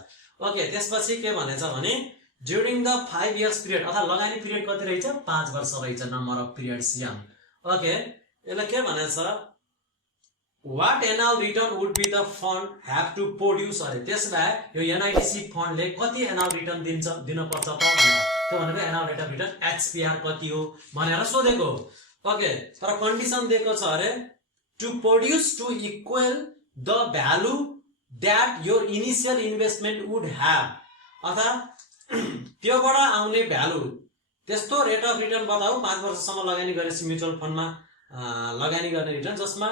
ओके, त्यसपछि के भनेछ भने ड्युरिङ द 5 इयर्स पिरियड, अथवा लगानी पिरियड कति रहेछ, 5 वर्ष रहेछ, number of periods yam. Okay, यसले के भनेछ, what annual return would be the fund have to produce अरे त्यसलाई यो एनआइडिसी फन्डले कति एनुअल रिटर्न दिन पर्छ त भनेर, त्यो भनेको एनुअल रेट अफ रिटर्न एचपिआर कति हो भनेर सोधेको। ओके, तर कन्डिसन दिएको छ अरे to produce to equal the value that your initial investment would have, अथवा त्योबाट आउने भ्यालु त्यस्तो रेट अफ रिटर्न बताऊ 5 वर्षसम्म लगानी गरेपछि म्युचुअल फन्डमा लगानी गर्ने रिटर्न, जसमा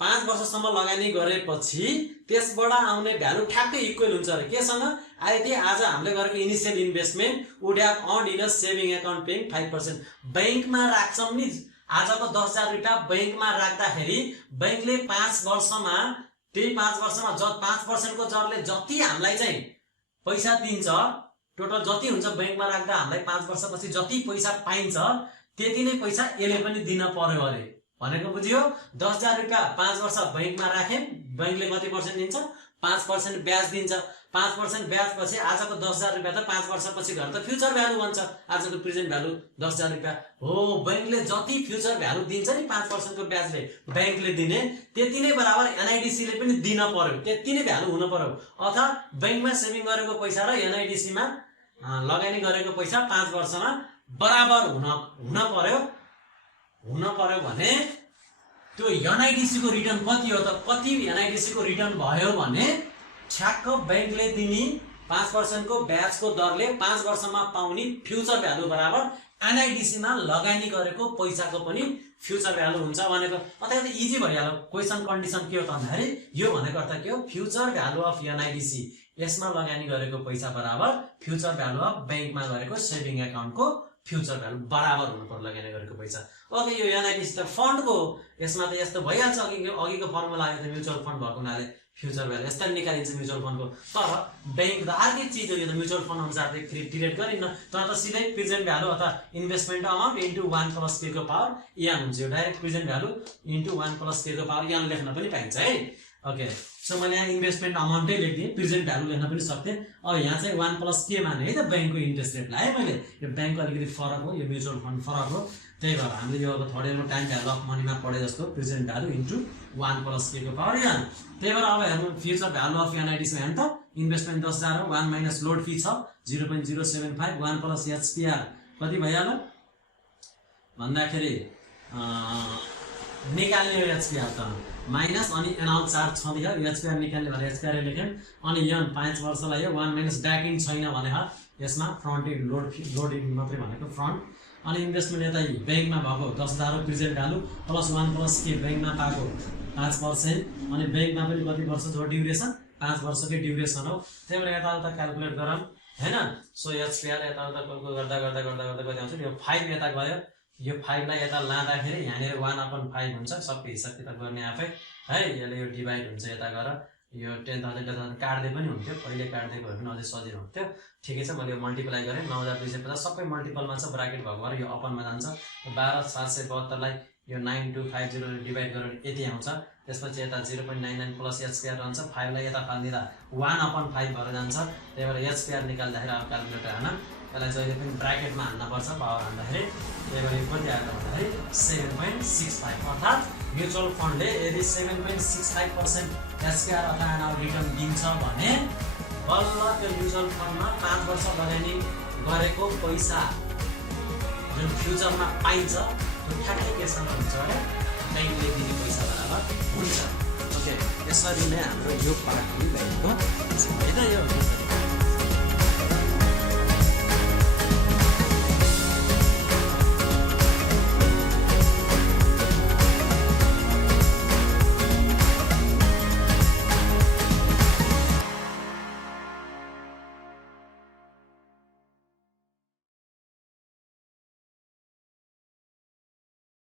5 वर्षसम्म लगानी गरेपछि त्यसबाट आउने भ्यालु ठ्याक्कै इक्वल हुन्छ अरे केसँग, यदि आज हामीले गरेको initial investment would have earned in a saving account paying 5%। बैंकमा राख्छौँ नि, आजको 10,000 रुपियाँ बैंकमा राख्दाखेरि बैंकले 5 वर्षमा, त्यही 5 वर्षमा 5% को दरले जति हामीलाई चाहिँ पैसा दिन्छ, टोटल जति हुन्छ बैंकमा राख्दा हामीलाई 5 वर्षपछि जति पैसा पाइन्छ त्यति नै पैसा यसले पनि दिन पर्यो अरे भनेको बुझियो। 10,000 रुपियाँ 5 वर्ष बैंकमा राखे, बैंकले कति पर्सेन्ट दिन्छ, 5% ब्याज दिन्छ। 5% ब्याज पछि आजको 10,000 रुपियाँ त 5 वर्षपछि घर त फ्युचर भ्यालु बन्छ, आजको प्रेजेन्ट भ्यालु 10,000 रुपियाँ हो। बैंकले जति फ्युचर भ्यालु दिन्छ नि 5% को ब्याजले बैंकले दिने, त्यति नै बराबर एनआइडिसीले पनि दिन पर्यो, त्यति नै भ्यालु हुन पर्यो। अथवा बैंकमा सेभिङ गरेको पैसा र एनआइडिसीमा लगानी गरेको पैसा 5 वर्षमा बराबर हुन पर्यो भने त्यो एनआइडिसी को रिटर्न कति हो त, कति एनआइडिसी को रिटर्न भयो भने ठ्याक्क बैंकले दिने 5% को ब्याजको दरले 5 वर्षमा पाउने फ्युचर भ्यालु बराबर एनआइडिसीमा लगानी गरेको पैसाको पनि फ्युचर भ्यालु हुन्छ भनेको। अथवा त इजी भइहाल्यो। क्वेसन कन्डिसन के हो त भन्दाखेरि यो भनेको अर्थ के हो, फ्युचर भ्यालु अफ एनआइडिसी, यसमा लगानी गरेको पैसा बराबर फ्युचर भ्यालु अफ बैंकमा गरेको सेभिङ एकाउन्टको फ्युचर भ्यालु बराबर हुनु पर्यो लगानी गरेको पैसा। ओके, यो एनआइडिसी त फन्डको, यसमा त यस्तो भइहाल्छ, अघिको फर्मुला आयो त म्युचुअल फन्ड भएको हुनाले फ्युचर भ्यालु यसरी निकालिन्छ म्युचुअल फन्डको। तर बैंक त अर्कै चिज हो, यो त म्युचुअल फन्ड अनुसार डिरेक्ट गरिन्न, तर त सिधै प्रेजेन्ट भ्यालु अथवा इन्भेस्टमेन्ट अमाउन्ट इन्टु 1 + k को पावर n हुन्छ, यो direct present value into 1 + k को पावर n लेख्न पनि पाइन्छ है। ओके, सो मैले यहाँ इन्भेस्टमेन्ट अमाउन्टै लेखिदिएँ, प्रेजेन्ट भ्यालु लेख्न पनि सक्थेँ। अब यहाँ चाहिँ 1 + k माने है त बैंकको इन्ट्रेस्ट रेट लाएँ मैले, यो बैंकको अलिकति फरक हो, यो म्युचुअल फन्ड फरक हो, त्यही भएर हामीले यो अब थर्ड इयरको टाइम भ्यालु अफ मनीमा पढे जस्तो प्रेजेन्ट भ्यालु इन्टु 1 + k को पावर n। त्यही भएर अब हेर्नु फ्युचर भ्यालु अफ एनआइटी छ हेर्नु त इन्भेस्टमेन्ट 10,000 हो 1 माइनस लोड फी छ 0.075 1 + HPR कति भइहाल्यो भन्दाखेरि निकाल्ने हो HPR त माइनस अनि एनाउन्स चार्ज छँदैछ HPR निकाल्ने भने HPR लेख्यौँ अनि यन 5 वर्षलाई यो 1 माइनस ब्याक इन छैन भने यसमा फ्रन्ट इन्ड लोड इन मात्रै भनेको फ्रन्ट अनि इन्भेस्टमेन्ट यता ब्याङ्कमा भएको 10,000 प्रेजेन्ट भ्यालु प्लस 1 + k ब्याङ्कमा पाएको 5% अनि ब्याङ्कमा पनि कति वर्ष छ ड्युरेसन 5 वर्षकै ड्युरेसन हो। त्यही भएर यताउता क्याल्कुलेट गरौँ हैन। सो HPR यताउता गर्दा गर्दा गर्दा गर्दा कति आउँछ यो 5 यता गयो यो 5 लाई यता लाँदाखेरि यहाँनिर 1/5 हुन्छ सबै हिसाब किताब गर्ने आफै है। यसले यो डिभाइड हुन्छ यता गएर यो 10,000 काट्दै पनि हुन्थ्यो पहिले काट्दै गयो भने अझै सजिलो हुन्थ्यो। ठिकै छ मैले यो मल्टिप्लाई गरेँ 9,250 सबै मल्टिपलमा छ ब्राकेट भएको भएर यो अपनमा जान्छ 12,772 लाई यो 9250 डिभाइड गरेर यति आउँछ। त्यसपछि यता 0.99 प्लस HPR रहन्छ 5 लाई यता फाल्दिँदा 1/5 भएर जान्छ। त्यही भएर HPR निकाल्दाखेरि अब क्याल्कुलेटर हाल्न यसलाई जहिले पनि ब्राकेटमा हाल्न पर्छ पावर हाल्दाखेरि। त्यही भएर यो कति आएको भन्दाखेरि 7.65 अर्थात् म्युचुअल फन्डले यदि 7.65% HPR अथवा एनुअल रिटर्न दिन्छ भने बल्ल त्यो म्युचुअल फन्डमा 5 वर्ष लगानी गरेको पैसा जुन फ्युचरमा पाइन्छ त्यो ठ्याक्कै केसँग हुन्छ भने ब्याङ्कले दिने पैसा बराबर हुन्छ। ओके यसरी नै हाम्रो यो पार्ट पनि भएको छैन यो